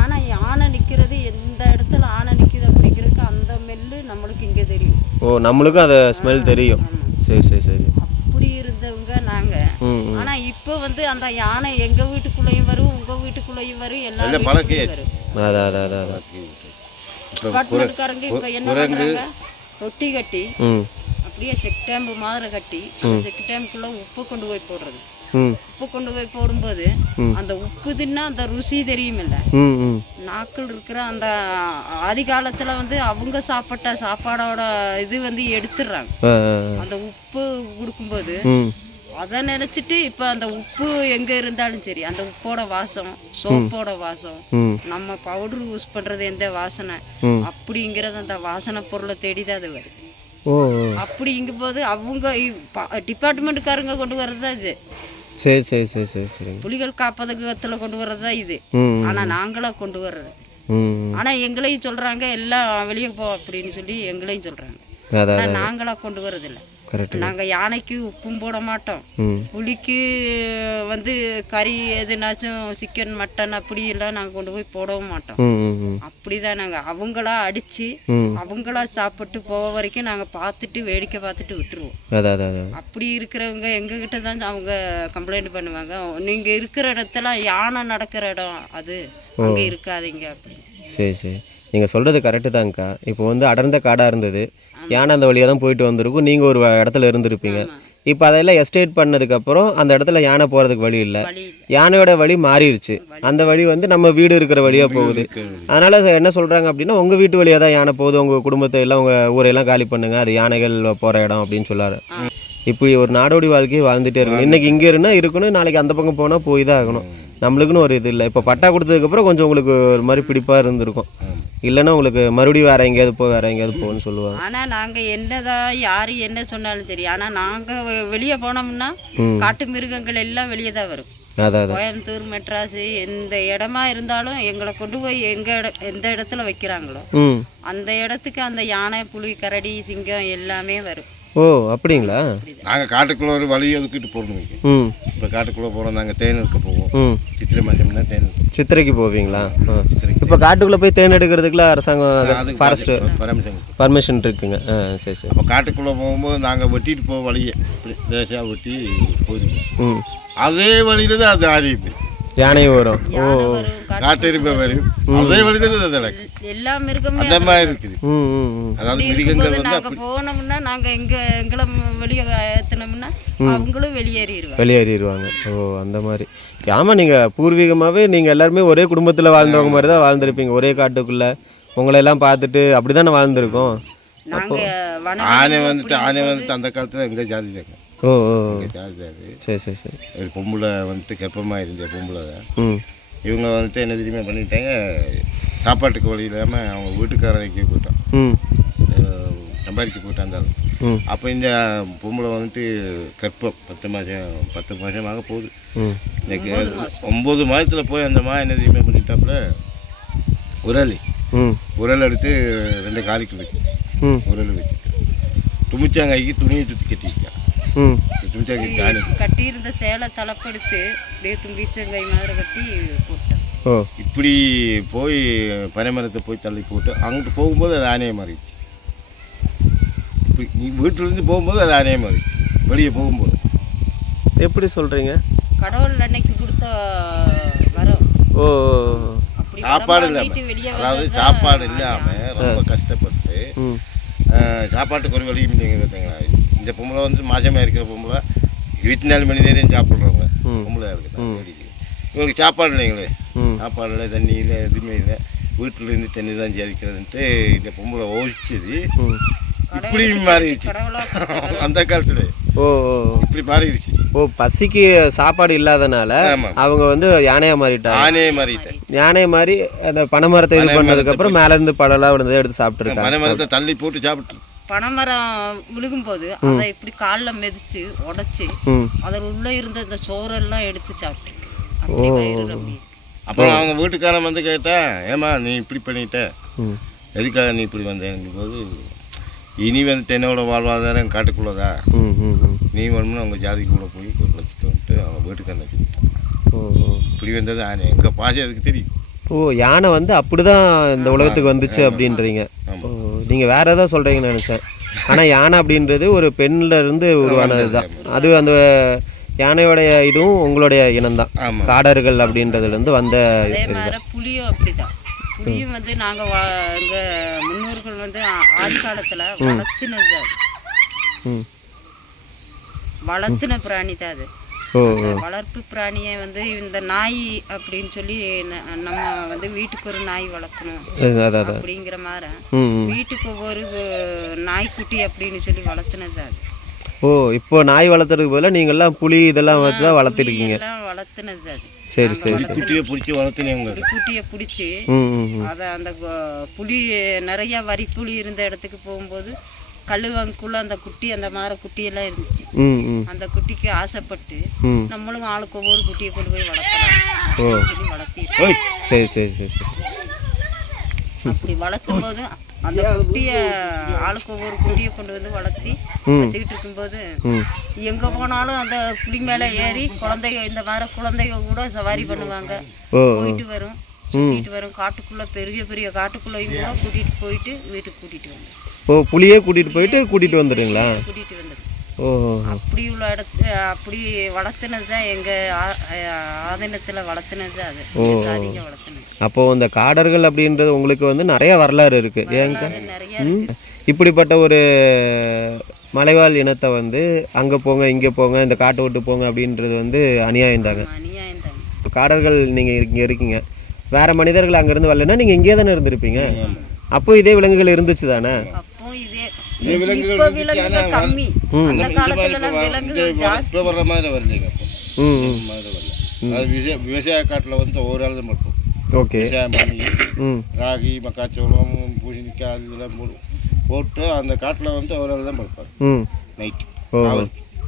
ஏன்னா யானை நிற்கிறது எந்த இடத்துல ஆனை நிற்குது அப்படிங்கிறதுக்கு அந்த மெல்லு நம்மளுக்கு இங்கே தெரியும். நம்மளுக்கும் அந்த ஸ்மெல் தெரியும். சரி அப்படி இருந்தவங்க நாங்கள். ஆனால் இப்போ வந்து அந்த யானை எங்கள் வீட்டுக்குள்ளேயும் வரும், உங்கள் வீட்டுக்குள்ளேயும் வரும், எல்லாரும் வரும். டிபார்ட்மெண்ட்காரங்க இப்போ என்ன பண்ணுறாங்க, தொட்டி கட்டி அப்படியே செக் டேம்பு மாதிரி கட்டி அந்த செக் டேம்புக்குள்ளே உப்பு கொண்டு போய் போடுறது. உப்பு கொண்டு போய் போடும்போது அந்த உப்பு தின்னா அந்த ருசி தெரியுமில்ல, நாக்கள் இருக்கிற அந்த ஆதி காலத்துல வந்து அவங்க சாப்பிட்ட சாப்பாடோட இது வந்து எடுத்துடுறாங்க. அந்த உப்பு கொடுக்கும்போது அதை நினைச்சிட்டு இப்ப அந்த உப்பு எங்க இருந்தாலும் சரி அந்த உப்போட வாசம், சோப்போட வாசம், நம்ம பவுடர் யூஸ் பண்றது எந்த வாசனை அப்படிங்கிறது அந்த வாசனை பொருளை தேடிதான் அது வருது. அப்படிங்கும் போது அவங்க டிபார்ட்மெண்ட்காரங்க கொண்டு வர்றதுதான் இது. சரி புலிகள் காப்பகத்துல கொண்டு வர்றதுதான் இது. ஆனா நாங்களா கொண்டு வர்றது. ஆனா எங்களையும் சொல்றாங்க எல்லாம் வெளியே போ அப்படின்னு சொல்லி எங்களையும் சொல்றாங்க. ஆனா நாங்களா கொண்டு வர்றதில்ல. நாங்கள் யானைக்கு உப்பும் போட மாட்டோம், புலிக்கு வந்து கறி எதுனாச்சும் சிக்கன் மட்டன் அப்படி எல்லாம் நாங்கள் கொண்டு போய் போடவும் மாட்டோம். அப்படிதான் நாங்கள் அவங்களா அடிச்சு அவங்களா சாப்பிட்டு போக வரைக்கும் நாங்கள் பார்த்துட்டு வேடிக்கை பார்த்துட்டு விட்டுருவோம். அப்படி இருக்கிறவங்க எங்ககிட்ட தான் அவங்க கம்ப்ளைண்ட் பண்ணுவாங்க, நீங்கள் இருக்கிற இடத்துல யானை நடக்கிற இடம் அது அங்கே இருக்காதீங்க அப்படின்னு. சரி நீங்கள் சொல்கிறது கரெக்டு தாங்க்கா. இப்போ வந்து அடர்ந்த காடாக இருந்தது, யானை அந்த வழியாக தான் போயிட்டு வந்திருக்கும், நீங்கள் ஒரு இடத்துல இருந்திருப்பீங்க. இப்போ அதெல்லாம் எஸ்டேட் பண்ணதுக்கப்புறம் அந்த இடத்துல யானை போகிறதுக்கு வழி இல்லை, யானையோட வழி மாறிடுச்சு. அந்த வழி வந்து நம்ம வீடு இருக்கிற வழியாக போகுது. அதனால் என்ன சொல்கிறாங்க அப்படின்னா, உங்கள் வீட்டு வழியாக தான் யானை போகுது, உங்கள் குடும்பத்தை எல்லாம் உங்கள் ஊரையெல்லாம் காலி பண்ணுங்கள், அது யானைகள் போகிற இடம் அப்படின்னு சொல்லாரு. இப்படி ஒரு நாடோடி வாழ்க்கையை வாழ்ந்துகிட்டே இருக்கணும். இன்றைக்கி இங்கே இருந்தால் இருக்கணும், நாளைக்கு அந்த பக்கம் போனால் போய் தான் ஆகணும். நம்மளுக்குன்னு ஒரு இது இல்லை. இப்போ பட்டா கொடுத்ததுக்கப்புறம் கொஞ்சம் உங்களுக்கு ஒரு மாதிரி பிடிப்பாக இருந்திருக்கும், இல்லைன்னா உங்களுக்கு மறுபடியும் வேறு எங்கேயாவது வேறு எங்கேயாவது போகணும்னு சொல்லுவாங்க. ஆனால் நாங்கள் என்னதான் யார் என்ன சொன்னாலும் சரி, ஆனால் நாங்கள் வெளியே போனோம்னா காட்டு மிருகங்கள் எல்லாம் வெளியே தான் வரும். கோயம்புத்தூர், மெட்ராஸு எந்த இடமா இருந்தாலும் எங்களை கொண்டு போய் எந்த இடத்துல வைக்கிறாங்களோ அந்த இடத்துக்கு அந்த யானை, புலி, கரடி, சிங்கம் எல்லாமே வரும். அப்படிங்களா? நாங்கள் காட்டுக்குள்ளே ஒரு வழி ஒதுக்கிட்டு போடணும். இப்போ காட்டுக்குள்ளே போகிறோம், நாங்கள் தேன் எடுக்க போவோம். சித்திரை மாதம்னா தேன் சித்திரைக்கு போவீங்களா? இப்போ காட்டுக்குள்ளே போய் தேன் எடுக்கிறதுக்குலாம் அரசாங்கம் ஃபாரஸ்ட்டு பர்மிஷன் இருக்குங்க. சரி அப்போ காட்டுக்குள்ளே போகும்போது நாங்கள் வெட்டிட்டு போவோம், வழியை லேசாக வெட்டி போயிடுவோம். அதே வழியில் தான் அது ஆடிப்பு. யானையும் வரும். யானை வரும், காட்டு எருமை வரும், அதே வழிதான் அது எனக்கு எல்லா மிருகமே அந்த மாதிரி இருக்குது. ம் ம் ம். அதாவது மிருகங்கள் வந்து நாங்க போனோம்னா நாங்க எங்களை வெளியே ஏற்றினோம்னா அவங்களும் வெளியேறிடுவாங்க. வெளியேறிடுவாங்க. ஓ அந்த மாதிரி. ஆமாம், நீங்கள் பூர்வீகமாகவே நீங்கள் எல்லாருமே ஒரே குடும்பத்தில் வாழ்ந்தவங்க மாதிரி தான் வாழ்ந்துருப்பீங்க. ஒரே காட்டுக்குள்ளே உங்களை எல்லாம் பார்த்துட்டு அப்படி தானே வாழ்ந்துருக்கோம். நாங்க ஆனை வந்துட்டு அந்த காலத்தில் எங்கள் ஜாதி தாங்க. ஓ ஓ எங்கள் ஜாதி தாது. சரி சரி சரி. ஒரு பொம்பளை வந்துட்டு கர்ப்பமாக இருந்த பொம்பளை தான். ம் இவங்க வந்துட்டு என்ன தெரியுமா பண்ணிட்டாங்க, சாப்பாட்டுக்கு வழி இல்லாமல் அவங்க வீட்டுக்காரருக்கு போயிட்டான், ம் சம்பாதிக்க போயிட்டான். ம் அப்போ இந்த பொம்பளை வந்துட்டு கர்ப்பம் 10 மாதமாக போகுது. ம் இன்னைக்கு 9 மாதத்தில் போய் அந்த என்ன தெரியுமா பண்ணிட்டாப்புல, உரல் எடுத்து 2 காலிக்கு வச்சு ம் உரல் வச்சுட்டு துணிச்சாங்கைக்கு துணியை சுற்றி கட்டிக்கிட்டான். ம் துணிச்சாங்கைக்கு காணி கட்டியிருந்த சேலை தலைப்படுத்து அப்படியே தும்பிச்சங்கை மாதிரி கட்டி போட்டேன். ஓ இப்படி போய் பனைமரத்தை போய் தள்ளி போட்டு அங்கிட்டு போகும்போது அது ஆணையை மாறிடுச்சு. இப்படி நீ வீட்டிலேருந்து போகும்போது அது ஆணையை மாறிடுச்சு. வெளியே போகும்போது எப்படி சொல்கிறீங்க? கடவுள் அன்னைக்கு கொடுத்த வரம். ஓ அப்படி சாப்பாடு வீட்டு இல்லாமல், வெளியே அதாவது சாப்பாடு இல்லாமல் ரொம்ப கஷ்டப்பட்டு ம் சாப்பாட்டுக்கு ஒரு வழியும் இல்லைங்க. பார்த்தீங்களா, இந்த பொம்பளை வந்து மாசமாக இருக்கிற பொம்பளை 24 மணி நேரம் சாப்பிட்றவங்க பொம்பளை இருக்குது. இவங்களுக்கு சாப்பாடு இல்லைங்களே, சாப்பாடு இல்லை, தண்ணி இல்லை, எதுவுமே இல்லை. வீட்டிலேருந்து தண்ணி தான் ஜெயிக்கிறதுன்ட்டு இந்த பொம்பளை ஓசிச்சது இப்படி மாறிடுச்சு. அந்த காலத்தில் ஓ இப்படி மாறிடுச்சு. ஓ பசிக்கு சாப்பாடு இல்லாதனால அவங்க வந்து யானையாக மாறிட்டாங்க. ஆனையே மாறிட்டேன். யானை மாதிரி அந்த பனைமரத்தை இது பண்ணதுக்கப்புறம் மேலேருந்து பழம்லாம் விழுந்ததை எடுத்து சாப்பிட்டுருக்காங்க. பனைமரத்தை தள்ளி போட்டு சாப்பிட்டு பனைமரம் விழுகும்போது அதை இப்படி காலில் மிதிச்சு உடச்சி அதில் உள்ளே இருந்த இந்த சோறெல்லாம் எடுத்து சாப்பிட்டு அப்படி வயிறு அப்படி. அப்புறம் அவங்க வீட்டுக்காரன் வந்து கேட்டேன், ஏமா நீ இப்படி பண்ணிட்ட, எதுக்காக நீ இப்படி வந்தேன் போது, இனி வந்து என்னோட வாழ்வாதாரம் காட்டுக்குள்ளதா, நீ வேணும்னா அவங்க ஜாதிக்குள்ளே போய் வச்சுட்டு அவங்க வீட்டுக்காரன் வச்சுக்கிட்டான். இப்படி வந்தது ஆனை. எங்கள் பாஷை அதுக்கு தெரியும். ஓ யானை வந்து அப்படி தான் இந்த உலகத்துக்கு வந்துச்சு அப்படின்றீங்க. ஓ நீங்கள் வேறு ஏதாவது சொல்கிறீங்கன்னு நினச்சேன். ஆனால் யானை அப்படின்றது ஒரு பெண்ணில் இருந்து உருவானது தான். அது அந்த யானையோடைய இதுவும் உங்களுடைய இனம்தான். காடர்கள் அப்படின்றதுலேருந்து வந்த. அதே மாதிரி புலியும் அப்படிதான். புலியும் வந்து நாங்கள் எங்கள் முன்னோர்கள் வந்து ஆதி காலத்தில் வளர்த்துனது. அது வளர்த்துன பிராணி தான் அது. வளர்ப்பு பிராணியை வந்து இந்த நாய் அப்படின்னு சொல்லி நம்ம வந்து வீட்டுக்கு ஒரு நாய் வளர்க்கணும் அப்படிங்கிற மாதிரி வீட்டுக்கு ஒவ்வொரு நாய்க்குட்டி அப்படின்னு சொல்லி வளர்த்துனது அது. ஓ இப்போ நாய் வளர்த்துறதுக்கு பதிலாக நீங்கள்லாம் புலி இதெல்லாம் வச்சு தான் வளர்த்துருக்கீங்க. வளர்த்துனது அது. சரி சரி. குட்டியை பிடிச்சி வளர்த்துனீங்க. குட்டியை பிடிச்சி அதை அந்த புலி நிறையா வரி புலி இருந்த இடத்துக்கு போகும்போது கல்லுவாங்குள்ள அந்த குட்டி அந்த மாதிரி குட்டியெல்லாம் இருந்துச்சு. அந்த குட்டிக்கு ஆசைப்பட்டு நம்மளும் ஆளுக்கு ஒவ்வொரு குட்டியை கொண்டு போய் வளர்க்கலாம் சொல்லி வளர்த்திருக்கோம். சரி சரி சரி சரி. அப்படி வளர்த்தும் போது அந்த குட்டியை ஆளுக்கு ஒவ்வொரு குட்டியை கொண்டு வந்து வளர்த்தி வச்சுக்கிட்டு இருக்கும்போது எங்கே போனாலும் அந்த புலி மேலே ஏறி குழந்தைங்க இந்த மாதிரி குழந்தைங்க கூட சவாரி பண்ணுவாங்க. போயிட்டு வரும், சுற்றிட்டு வரும். காட்டுக்குள்ளே பெரிய பெரிய காட்டுக்குள்ளேயும் கூட கூட்டிகிட்டு போயிட்டு வீட்டுக்கு கூட்டிகிட்டு வந்தோம். ஓ புளியே கூட்டிகிட்டு வந்துடுங்களா? கூட்டிகிட்டு வந்தது. ஓ அப்படி உள்ள இடத்து அப்படி வளர்த்துனது தான் எங்கள் ஆதீனத்தில் வளர்த்துனது. அது சாதிங்க வளர்த்துனது. அப்போது இந்த காடர்கள் அப்படின்றது உங்களுக்கு வந்து நிறைய வரலாறு இருக்குது. ஏங்க இப்படிப்பட்ட ஒரு மலைவாழ் இனத்தை வந்து அங்கே போங்க இங்கே போங்க இந்த காட்டை விட்டு போங்க அப்படின்றது வந்து அநியாயம் தாங்க. காடர்கள் நீங்கள் இங்கே இருக்கீங்க, வேறு மனிதர்கள் அங்கேருந்து வரலன்னா நீங்கள் இங்கே தானே இருந்திருப்பீங்க. அப்போ இதே விலங்குகள் இருந்துச்சு தானே? கம்மி. அந்த காலத்துலலாம் விலங்குகள் ஜாஸ்தி. விவசாய காட்டில் வந்து ஒவ்வொரு ஆள் தான் மட்டும் ஓகே விவசாயம் பண்ணி ராகி மக்காச்சோளம் பூசணிக்காய் இதெல்லாம் போட்டு அந்த காட்டில் வந்து ஒரு ஆள் தான் படுப்பாங்க நைட்டு.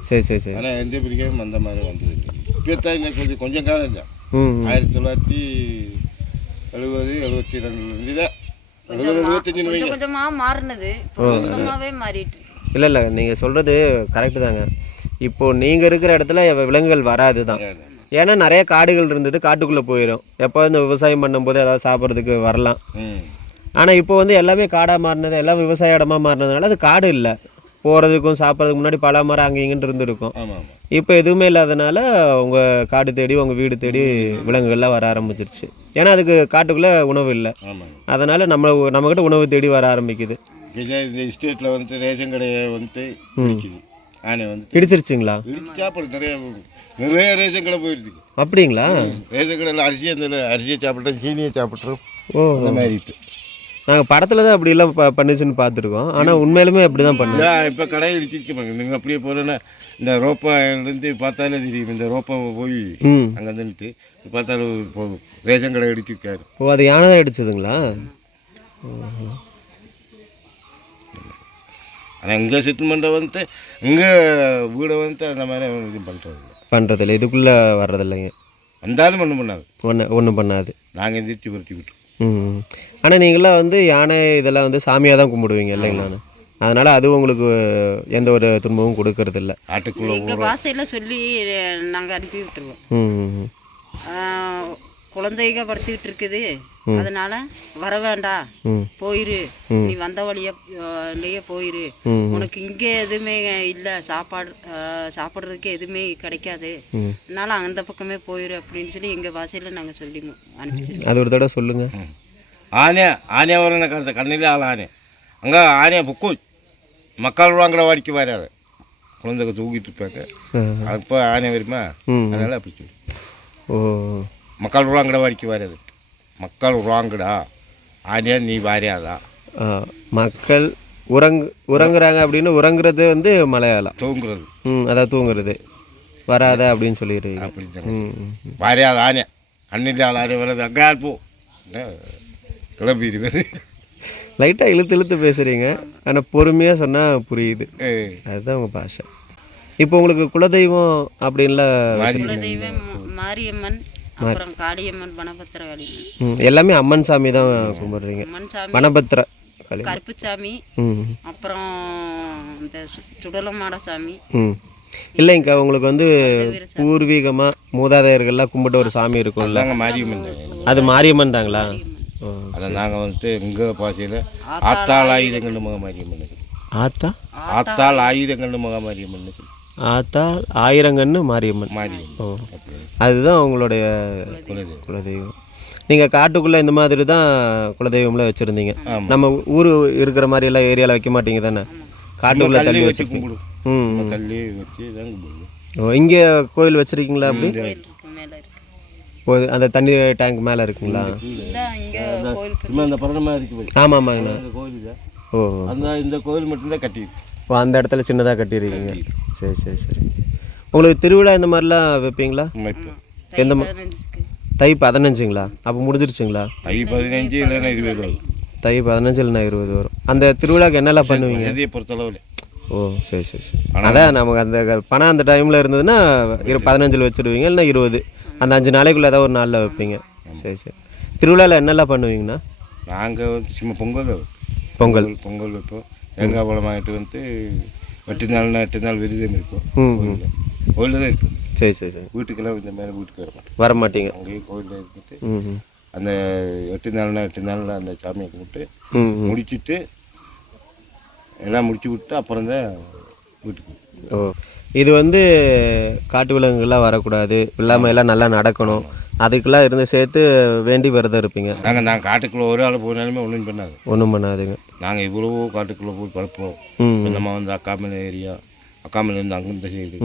சரி சரி சரி. ஆனால் எந்த பிரிக்கையும் அந்த மாதிரி வந்தது. இப்போ தான் கொஞ்சம் காலம் இல்லை. 1970-72 தான் கொஞ்சமாக மாறினது. கொஞ்சமாகவே மாறிட்டு. இல்லை நீங்கள் சொல்கிறது கரெக்டு தாங்க. இப்போது நீங்கள் இருக்கிற இடத்துல விலங்குகள் வராது தான். ஏன்னா நிறைய காடுகள் இருந்தது, காட்டுக்குள்ளே போயிடும். எப்போ இந்த விவசாயம் பண்ணும்போது ஏதாவது சாப்பிட்றதுக்கு வரலாம். ஆனால் இப்போ வந்து எல்லாமே காடாக மாறினது, எல்லாம் விவசாய இடமா மாறினதுனால அது காடு இல்லை. போகிறதுக்கும் சாப்பிட்றதுக்கு முன்னாடி பல மரம் அங்கே இங்கேன்னு இருந்துருக்கும். இப்போ எதுவுமே இல்லாதனால உங்கள் காடு தேடி உங்கள் வீடு தேடி விலங்குகள்லாம் வர ஆரம்பிச்சிருச்சு. ஏன்னா அதுக்கு காட்டுக்குள்ளே உணவு இல்லை, ஆமாங்க. அதனால் நம்மக்கிட்ட உணவு தேடி வர ஆரம்பிக்குது. இந்த ஸ்டேட்டில் வந்துட்டு ரேஷன் கடையை வந்துட்டு இடிக்குது. ஆனை வந்து இடிச்சிருச்சுங்களா? இடிச்சு சாப்பிடுது. நிறைய ரேஷன் கடை போயிடுது. அப்படிங்களா? ரேஷன் கடையில் அரிசியை சாப்பிட்றோம், சீனியை சாப்பிட்றோம். ஓ, அந்த மாதிரி இப்போ நாங்கள் படத்தில் தான் அப்படிலாம் பண்ணுச்சுன்னு பார்த்துருக்கோம். ஆனால் உண்மையிலுமே அப்படி தான் பண்ணுங்க. இப்போ கடையை இடிச்சிருக்க நீங்கள் அப்படியே போகிறேன்னா இந்த ரோப்பாலேருந்து பார்த்தாலே தெரியும். இந்த ரோப்பா போய் அங்கே வந்துட்டு பார்த்தாலும் போகும். ரேஷன் கடை இடிச்சிருக்காரு. ஓ, அது யானை தான் அடிச்சதுங்களா? ஆனால் இங்கே செட்டில்மெண்ட்டை வந்துட்டு இங்கே வீடை வந்துட்டு அந்த மாதிரி இது பண்ணுறதில்ல, இதுக்குள்ளே வர்றதில்லைங்க. வந்தாலும் ஒன்றும் பண்ணாது. ஒன்றும் பண்ணாது. நாங்கள் எந்திரிச்சு பொருத்தி விட்டோம். ஆனால் நீங்களாம் வந்து யானை இதெல்லாம் வந்து சாமியாக தான் கும்பிடுவீங்க இல்லைங்களாண்ணா? அதனால் அது உங்களுக்கு எந்த ஒரு துன்பமும் கொடுக்கறதில்ல. ஆட்டுக்குள்ளே எங்கள் பாஷையில் சொல்லி நாங்கள் அனுப்பி விட்டுருவோம். குழந்தைங்க படுத்துக்கிட்டு இருக்குது, அதனால வர வேண்டாம், போயிரு, நீ வந்த வழியே போயிரு, உனக்கு இங்கே எதுவுமே இல்லை, சாப்பிட்றதுக்கு எதுவுமே கிடைக்காது, அதனால அந்த பக்கமே போயிரு அப்படின்னு சொல்லி எங்கள் பாஷையில் நாங்கள் சொல்லி அனுப்பிச்சிருக்கோம். அது ஒரு தடவை சொல்லுங்கள். ஆனையா வர கண்ணிலே ஆள் ஆனை அங்கே ஆனையை புக்கு மக்கள் வாங்கிற வாடிக்கை வராது. குழந்தைங்க தூக்கிட்டு இருப்பாங்க, அப்போ ஆனை வருமா, அதனால அப்படி சொல்லி. ஓ, மக்கள் உருவாங்கடா வாடிக்கை வராது. மக்கள் உருவாங்கடா ஆனையா நீ வாரியாதா. மக்கள் உறங்குறாங்க அப்படின்னு உறங்குறது வந்து மலையாளம். தூங்குறது. அதான் தூங்குறது வராத அப்படின்னு சொல்லிடுறீங்க. அப்படி வாரியாத ஆனை கண்ணில் ஆள் ஆனை வராது. அங்கே போ கிளம்பிடுவேன். லைட்டாக இழுத்து பேசுகிறீங்க, ஆனால் பொறுமையாக சொன்னால் புரியுது. அதுதான் உங்கள் பாஷை. இப்போ உங்களுக்கு குலதெய்வம் அப்படின்லாம் குலதெய்வம் மாரியம்மன், அப்புறம் காளியம்மன், வனபத்திரகாளி, எல்லாமே அம்மன் சாமி தான் கும்பிட்றீங்க. அம்மன் சாமி, வனபத்திர கருப்புசாமி, அப்புறம் இந்த சுடலமாட சாமி. இல்லைங்கக்கா, உங்களுக்கு வந்து பூர்வீகமாக மூதாதையர்கள்லாம் கும்பிட்ட ஒரு சாமி இருக்கும்ல, மாரியம்மன். அது மாரியம்மன் தாங்களா? அதை நாங்கள் வந்துட்டு எங்கள் பாஷையில் ஆத்தாள் ஆயிரங்கண்டு மக மாரியம்மன். ஆத்தாள் ஆயிரங்கண்டு மக மாரியம்மன். ஆத்தாள் ஆயிரங்கன்னு மாரியம்மன். ஓ, அதுதான் உங்களுடைய குலதெய்வம். நீங்கள் காட்டுக்குள்ளே இந்த மாதிரி தான் குலதெய்வம்லாம் வச்சுருந்தீங்க. நம்ம ஊர் இருக்கிற மாதிரி எல்லாம் ஏரியாவில் வைக்க மாட்டீங்க தானே? காட்டுக்குள்ளே தள்ளி வச்சு கும்பிடுவோம். கல்லி வச்சு தான் கும்பிடுவோம். ஓ, இங்கே கோயில் வச்சுருக்கீங்களா? அப்படி அந்த தண்ணி டேங்க் மேலே இருக்குங்களா? அந்த பரணமாக இருக்குது. ஆமாம் ஆமாங்கண்ணா. கோயில் தான். ஓ, இந்த கோயில் மட்டும்தான் கட்டியிருக்கு. ஓ, அந்த இடத்துல சின்னதாக கட்டியிருக்கீங்க. சரி. உங்களுக்கு திருவிழா இந்த மாதிரிலாம் வைப்பீங்களா? எந்த தை 15ங்களா? அப்போ முடிஞ்சிருச்சுங்களா? தை 15 இல்லைன்னா 20 வரும். தை 15 இல்லைன்னா 20 வரும். அந்த திருவிழாவுக்கு என்னெல்லாம் பண்ணுவீங்க? எதையை பொறுத்தளவில். ஓ, சரி. அதான் நமக்கு அந்த பணம் அந்த டைமில் இருந்ததுன்னா 15 வச்சுருவீங்க, இல்லைன்னா 20, அந்த 5 நாளைக்குள்ளே ஏதாவது ஒரு நாளில் வைப்பீங்க. சரி. திருவிழாவில் என்னெல்லாம் பண்ணுவீங்கண்ணா? நாங்கள் வந்து சும்மா பொங்கல் வைப்போம். தேங்காய் பழம் வாங்கிட்டு வந்து 8 நாள் விரதம் இருக்கும். கோயிலில் தான் இருக்கும். சரி. வீட்டுக்கெல்லாம் இந்த மாதிரி வீட்டுக்கு வர மாட்டீங்க. அங்கேயே கோயிலில் இருந்துட்டு அந்த 8 நாளில் அந்த சாமியை கும்பிட்டு முடிச்சுட்டு எல்லாம் முடிச்சு விட்டு அப்புறம் தான் வீட்டுக்கு. ஓ, இது வந்து காட்டு விலங்குகள்லாம் வரக்கூடாது, இல்லாமல் எல்லாம் நல்லா நடக்கணும், அதுக்கெல்லாம் இருந்து சேர்த்து வேண்டி விரதம் இருப்பீங்க. நாங்கள் காட்டுக்குள்ளே ஒரு ஆள் போனாலுமே ஒன்றும் பண்ணாதுங்க. நாங்கள் இவ்வளவோ காட்டுக்குள்ளே போய் படுப்போம். நம்ம வந்து அக்காமலேருந்து அங்கே இந்த சைடு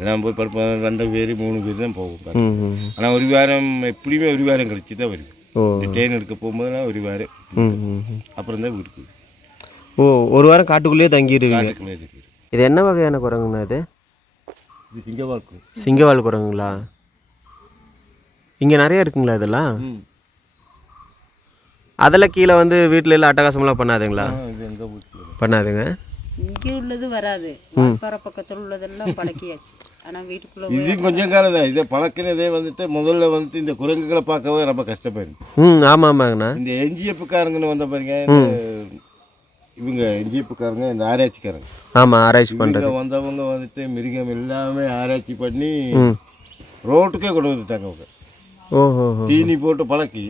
எல்லாம் போய் படுப்போம். 2 பேர் 3 பேர் தான் போகும். ஆனால் ஒரு வாரம் எப்படியுமே ஒரு வாரம் கழிச்சு தான் வருது. இந்த ட்ரெயின் எடுக்க போகும்போதுலாம் ஒரு வாரம், அப்புறம் தான் வீட்டுக்கு. ஓ, ஒரு வாரம் காட்டுக்குள்ளேயே தங்கிடுவீங்க. இது என்ன வகையான குரங்குண்ணா? இது சிங்கவால் குரங்குங்களா? இங்கே நிறைய இருக்குங்களா இதெல்லாம்? அதில் கீழே வந்து வீட்டில் எல்லாம் அட்டகாசமெல்லாம் பண்ணாதுங்களா? பண்ணாதுங்க. இங்கே உள்ளது வராது, பக்கத்தில் உள்ளதெல்லாம் பழக்கியாச்சு. ஆனால் வீட்டுக்குள்ளே இது கொஞ்சம் காலம் தான் இதை பழக்கினதே வந்துட்டு. முதல்ல வந்துட்டு இந்த குரங்குகளை பார்க்கவே ரொம்ப கஷ்டப்படுது. ஆமாங்கண்ணா. இந்த என்ஜிஎஃப்காரங்கன்னு வந்த பாருங்க, இவங்க என்ஜிஎஃப்காரங்க, இந்த ஆராய்ச்சிக்காரங்க. ஆமாம், ஆராய்ச்சி பண்ணுறது வந்தவங்க வந்துட்டு மிருகம் எல்லாமே ஆராய்ச்சி பண்ணி ரோட்டுக்கே கொண்டு வந்துட்டாங்க அவங்க. ஓஹோ, தீனி போட்டு பழக்கி.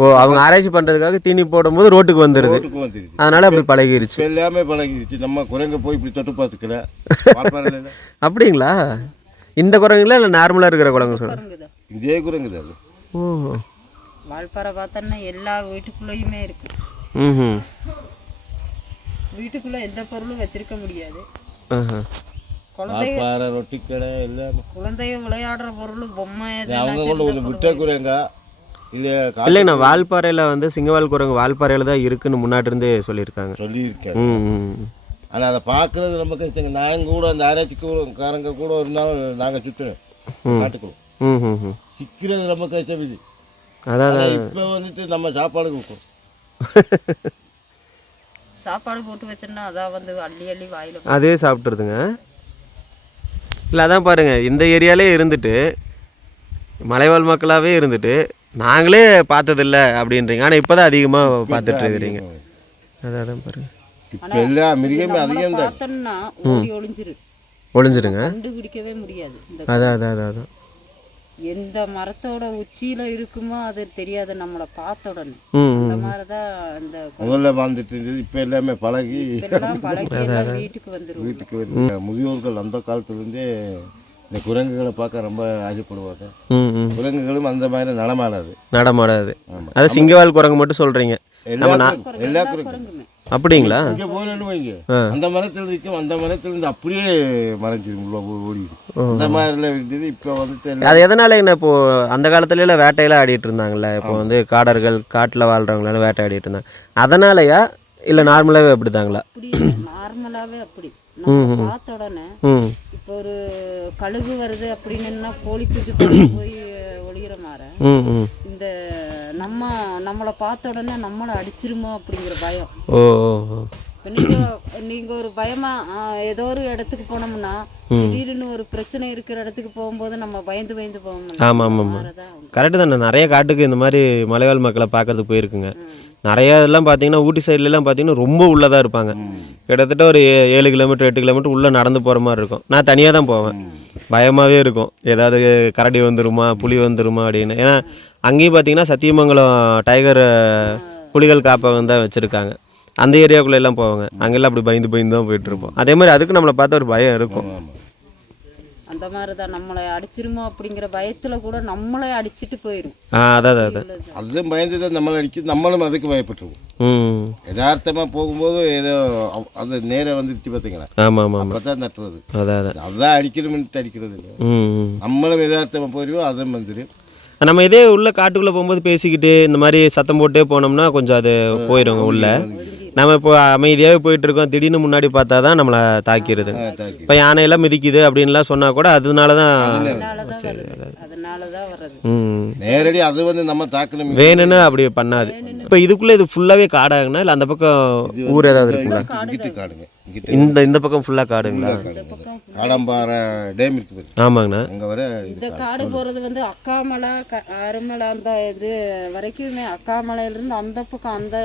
ஓ, அவங்க ஆராய்ச்சி பண்ணுறதுக்காக தீனி போடும்போது ரோட்டுக்கு வந்துடுது. அதனால அப்படி பழகிருச்சு. எல்லாமே பழகிருச்சு. நம்ம குரங்க போய் இப்படி தொட்டு பார்த்துக்கல. அப்படிங்களா? இந்த குரங்குல இல்லை நார்மலாக இருக்கிற குரங்கு சொல்கிறேன்? குரங்குதான். இதே குரங்குது அது. ஓ. வால்பாறை பார்த்தோன்னா எல்லா வீட்டுக்குள்ளேயுமே இருக்கு. ம். வீட்டுக்குள்ளே எந்த பொருளும் வச்சிருக்க முடியாது. வால்பாறை ரொட்டி கடை எல்லாம் குழந்தைய விளையாடுற பொருள் பொம்மை அவங்க கொண்டு கொஞ்சம் விட்ட குரங்க இல்லைங்கண்ணா, வால்பாறையில் வந்து சிங்கவால் குரங்கு வால்பாறையில் தான் இருக்குன்னு முன்னாடி இருந்தே சொல்லியிருக்காங்க. சொல்லியிருக்கேன். ம். ஆனால் அதை பார்க்குறது ரொம்ப கஷ்டங்க. நாங்கள் கூட அந்த ஆராய்ச்சிக்காரங்க கூட ஒரு நாள் நாங்கள் சுற்றுனோம் காட்டுக்குள்ள. ம். சிக்கிறது ரொம்ப கஷ்டம் இது. அதான் இப்போ வந்துட்டு நம்ம சாப்பாடு கொடுக்கும். சாப்பாடு போட்டு வச்சோன்னா அதான் வந்து அள்ளி அள்ளி வாயில் அதே சாப்பிட்றதுங்க. இல்லை அதான் பாருங்கள், இந்த ஏரியாலே இருந்துட்டு மலைவாழ் மக்களாகவே இருந்துட்டு நாங்களே பார்த்ததில்ல அப்படின்றீங்க. ஆனால் இப்போ தான் அதிகமாக பார்த்துட்டு இருக்கிறீங்க. அதான் பாருங்கள், இப்போ எல்லா மிருகமே அதிகம் தான். பார்த்தோன்னா ஓடி ஒளிஞ்சிருங்க, கண்டுபிடிக்கவே முடியாது. அதான் எந்த மரத்தோட உச்சியில இருக்குமோ அது தெரியாது நம்மளை பார்த்த உடனே. இந்த மாதிரிதான் இந்த முதல்ல வாழ்ந்துட்டு இருந்தது. இப்போ எல்லாமே பழகி எல்லாம் பழகி எல்லாம் வீட்டுக்கு வந்துடும். வீட்டுக்கு வந்து முதியோர்கள் அந்த காலத்துலேருந்தே இந்த குரங்குகளை பார்க்க ரொம்ப ஆசைப்படுவாங்க. குரங்குகளும் அந்த மாதிரி நடமாடாது. அது சிங்கவால் குரங்கு மட்டும் சொல்கிறீங்க? எல்லா குரங்குமே அப்படிங்களா? இங்கே போகணுன்னு வைங்க, அந்த மரத்தில் இருக்கும், அந்த மரத்தில் இருந்து அப்படியே மறைஞ்சிரும் ஓடி. அந்த மாதிரிலாம் இருந்தது. இப்போ வந்துட்டு அது எதனால என்ன, இப்போது அந்த காலத்துலலாம் வேட்டையெல்லாம் ஆடிட்டு இருந்தாங்கல்ல, இப்போ வந்து காடர்கள் காட்டில் வாழ்கிறவங்களால வேட்டையாடிட்டு இருந்தாங்க, அதனாலயா இல்லை நார்மலாகவே அப்படி தாங்களா? நார்மலாகவே அப்படி நம்ம பார்த்த உடனே இப்போ ஒரு கழுகு வருது அப்படின்னா கோழி குஞ்சு போய் ஒளிகிற மாதிரி இந்த நம்மளை பார்த்த உடனே நம்மளை அடிச்சிருமோ அப்படிங்கிற பயம். நீங்கள் ஒரு பயமாக ஏதோ ஒரு இடத்துக்கு போனோம்னா திடீர்னு ஒரு பிரச்சனை இருக்கிற இடத்துக்கு போகும்போது நம்ம பயந்து போவோம். ஆமாம், கரெக்டு தானே. நிறைய காட்டுக்கு இந்த மாதிரி மலைவாழ் மக்களை பார்க்கறதுக்கு போயிருக்குங்க. நிறையா இதெல்லாம் பார்த்தீங்கன்னா ஊட்டி சைட்லலாம் பார்த்தீங்கன்னா ரொம்ப உள்ளதாக இருப்பாங்க. கிட்டத்தட்ட ஒரு 7 கிலோமீட்டர் 8 கிலோமீட்டர் உள்ளே நடந்து போகிற மாதிரி இருக்கும். நான் தனியாக தான் போவேன், பயமாகவே இருக்கும், ஏதாவது கரடி வந்துருமா புலி வந்துருமா அப்படின்னு. ஏன்னா அங்கேயும் பார்த்தீங்கன்னா சத்தியமங்கலம் டைகர் புலிகள் காப்பகம் தான் வச்சுருக்காங்க. அந்த ஏரியாவுக்குள்ளே எல்லாம் போவாங்க. அங்கெல்லாம் அப்படி பயந்து தான் போயிட்டுருப்போம். அதே மாதிரி அதுக்கு நம்மளை பார்த்த ஒரு பயம் இருக்கும். அந்த மாதிரி தான் நம்மளை அடிச்சிருமோ அப்படிங்கிற பயத்தில் கூட நம்மளே அடிச்சுட்டு போயிடும். அதான் அதுவும் பயந்து தான் நம்மளை அடிச்சு நம்மளும் அதுக்கு பயப்பட்டுருவோம். யதார்த்தமாக போகும்போது ஏதோ அது நேராக வந்துடுச்சு பார்த்தீங்களா? ஆமாம், அப்போ தான் நட்டுறது. அதான் அடிக்கணும்னு அடிக்கிறது இல்லை. நம்மளும் யதார்த்தமாக போயிடுவோம், அதுவும் வந்துடும். நம்ம இதே உள்ள காட்டுக்குள்ளே போகும்போது பேசிக்கிட்டு இந்த மாதிரி சத்தம் போட்டே போனோம்னா கொஞ்சம் அது போயிடுங்க உள்ள. நம்ம இப்போ அமைதியாகவே போயிட்டுருக்கோம், திடீர்னு முன்னாடி பார்த்தா தான் நம்மளை தாக்கிடுது. இப்போ யானையெல்லாம் மிதிக்குது அப்படின்லாம் சொன்னால் கூட அதனால தான் நேரடி அது வந்து நம்ம தாக்கணும் வேணும்னு அப்படி பண்ணாது. இப்போ இதுக்குள்ளே இது ஃபுல்லாகவே காடாகுனா இல்லை அந்த பக்கம் ஊர் ஏதாவது இருக்குங்களா? காடுங்க. இந்த பக்கம் ஃபுல்லாக காடுங்களா? காடம்பாறை டேம் இருக்குது. ஆமாங்கண்ணா. அங்கே வர இந்த காடு போகிறது வந்து அக்காமலை அருமலை அந்த இது வரைக்குமே, அக்காமலையிலேருந்து அந்த பக்கம் அந்த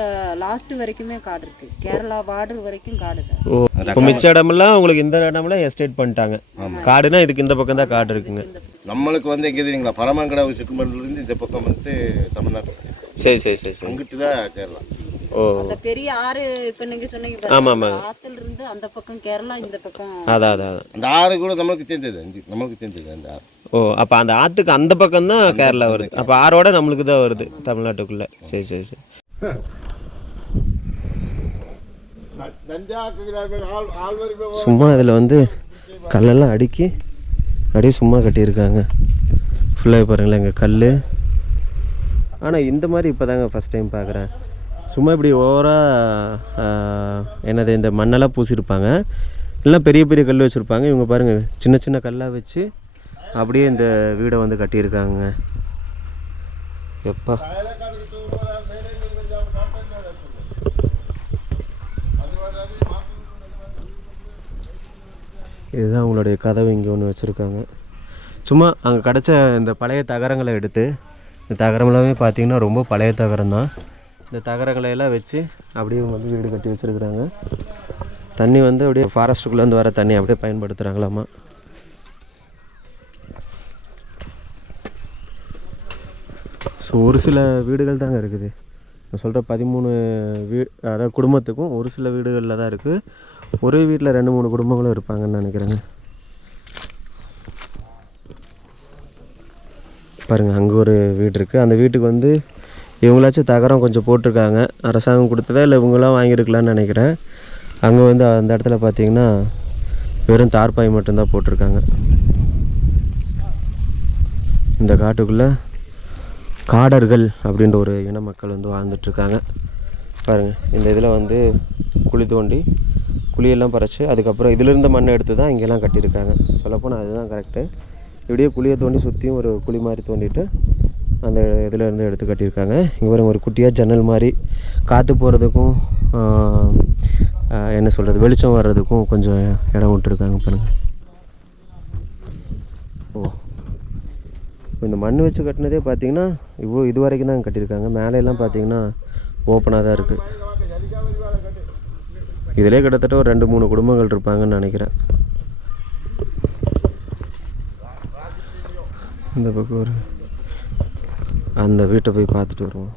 லாஸ்ட் வரைக்குமே காடு இருக்குது. கேரளா பார்டர் வரைக்கும் காடு தான். ஓ, இப்போ மிச்ச இடமெல்லாம் உங்களுக்கு இந்த இடமெல்லாம் எஸ்டேட் பண்ணிட்டாங்க. காடுனா இதுக்கு இந்த பக்கம் தான் காடு இருக்குங்க. நம்மளுக்கு வந்து எங்கே தெரியுங்களா, பரமங்கடா சிக்குமண்டலேருந்து இந்த பக்கம் வந்து தமிழ்நாட்டு. சரி. அங்கிட்டு தான் கேரளா. ஓ, அந்த பெரிய ஆறு இப்போ நீங்கள் சொன்னீங்க. ஆமாம், ஆற்றுல இருந்து அந்த பக்கம் கேரளா, இந்த பக்கம் அதான் அந்த ஆறு கூட நம்மளுக்கு தெரிஞ்சது அந்த ஆறு. ஓ, அப்போ அந்த ஆற்றுக்கு அந்த பக்கம் தான் கேரளா வருது. அப்போ ஆறோட நம்மளுக்கு தான் வருது தமிழ்நாட்டுக்குள்ளே. சரி. சும்மா இதில் வந்து கல்லெல்லாம் அடுக்கி அப்படியே சும்மா கட்டியிருக்காங்க. ஃபுல்லாக பாருங்களேன் இங்கே கல். ஆனால் இந்த மாதிரி இப்போ தாங்க ஃபஸ்ட் டைம் பார்க்குறேன். சும்மா இப்படி ஓவராக என்னது இந்த மண்ணெல்லாம் பூசியிருப்பாங்க, எல்லாம் பெரிய பெரிய கல் வச்சுருப்பாங்க. இவங்க பாருங்கள் சின்ன சின்ன கல்லாக வச்சு அப்படியே இந்த வீடை வந்து கட்டியிருக்காங்க. எப்பா இதுதான் அவங்களுடைய கதவு. இங்கே ஒன்று வச்சுருக்காங்க. சும்மா அங்கே கிடச்ச இந்த பழைய தகரங்களை எடுத்து, இந்த தகரமெல்லாமே பார்த்திங்கன்னா ரொம்ப பழைய தகரம் தான். இந்த தகரங்களையெல்லாம் வச்சு அப்படியே வந்து வீடு கட்டி வச்சுருக்குறாங்க. தண்ணி வந்து அப்படியே ஃபாரஸ்ட்டுக்குள்ளேருந்து வர தண்ணி அப்படியே பயன்படுத்துகிறாங்களாமா. ஸோ ஒரு சில வீடுகள் தாங்க இருக்குது. நான் சொல்கிற 13 அதாவது குடும்பத்துக்கும் ஒரு சில வீடுகளில் தான் இருக்குது. ஒரே வீட்டில் 2-3 குடும்பங்களும் இருப்பாங்கன்னு நினைக்கிறேங்க. பாருங்கள் அங்கே ஒரு வீடு இருக்குது. அந்த வீட்டுக்கு வந்து இவங்களாச்சும் தகரம் கொஞ்சம் போட்டிருக்காங்க. அரசாங்கம் கொடுத்ததா இல்லை இவங்களாம் வாங்கியிருக்கலான்னு நினைக்கிறேன். அங்கே வந்து அந்த இடத்துல பார்த்திங்கன்னா வெறும் தார்பாய் மட்டும்தான் போட்டிருக்காங்க. இந்த காட்டுக்குள்ளே காடர்கள் அப்படின்ற ஒரு இன மக்கள் வந்து வாழ்ந்துட்டுருக்காங்க. பாருங்கள் இந்த இதில் வந்து குழி தோண்டி குழியெல்லாம் பறித்து அதுக்கப்புறம் இதிலிருந்த மண்ணை எடுத்து தான் இங்கெல்லாம் கட்டியிருக்காங்க. சொல்லப்போனால் அதுதான் கரெக்டு. இப்படியே குழியை தோண்டி சுற்றியும் ஒரு குழி மாதிரி தோண்டிட்டு அந்த இதில் இருந்து எடுத்து கட்டியிருக்காங்க. இங்கே பாருங்க ஒரு குட்டியாக ஜன்னல் மாதிரி காற்று போகிறதுக்கும் என்ன சொல்கிறது வெளிச்சம் வர்றதுக்கும் கொஞ்சம் இடம் விட்டுருக்காங்க பாருங்கள். ஓ இந்த மண் வச்சு கட்டினதே பார்த்திங்கன்னா இது வரைக்கும் தான் கட்டியிருக்காங்க. மேலையெல்லாம் பார்த்திங்கன்னா ஓப்பனாக தான் இருக்குது. இதிலே கிட்டத்தட்ட ஒரு 2-3 குடும்பங்கள் இருப்பாங்கன்னு நினைக்கிறேன். இந்த பக்கம் ஒரு அந்த வீட்டை போய் பார்த்துட்டு வருவோம்.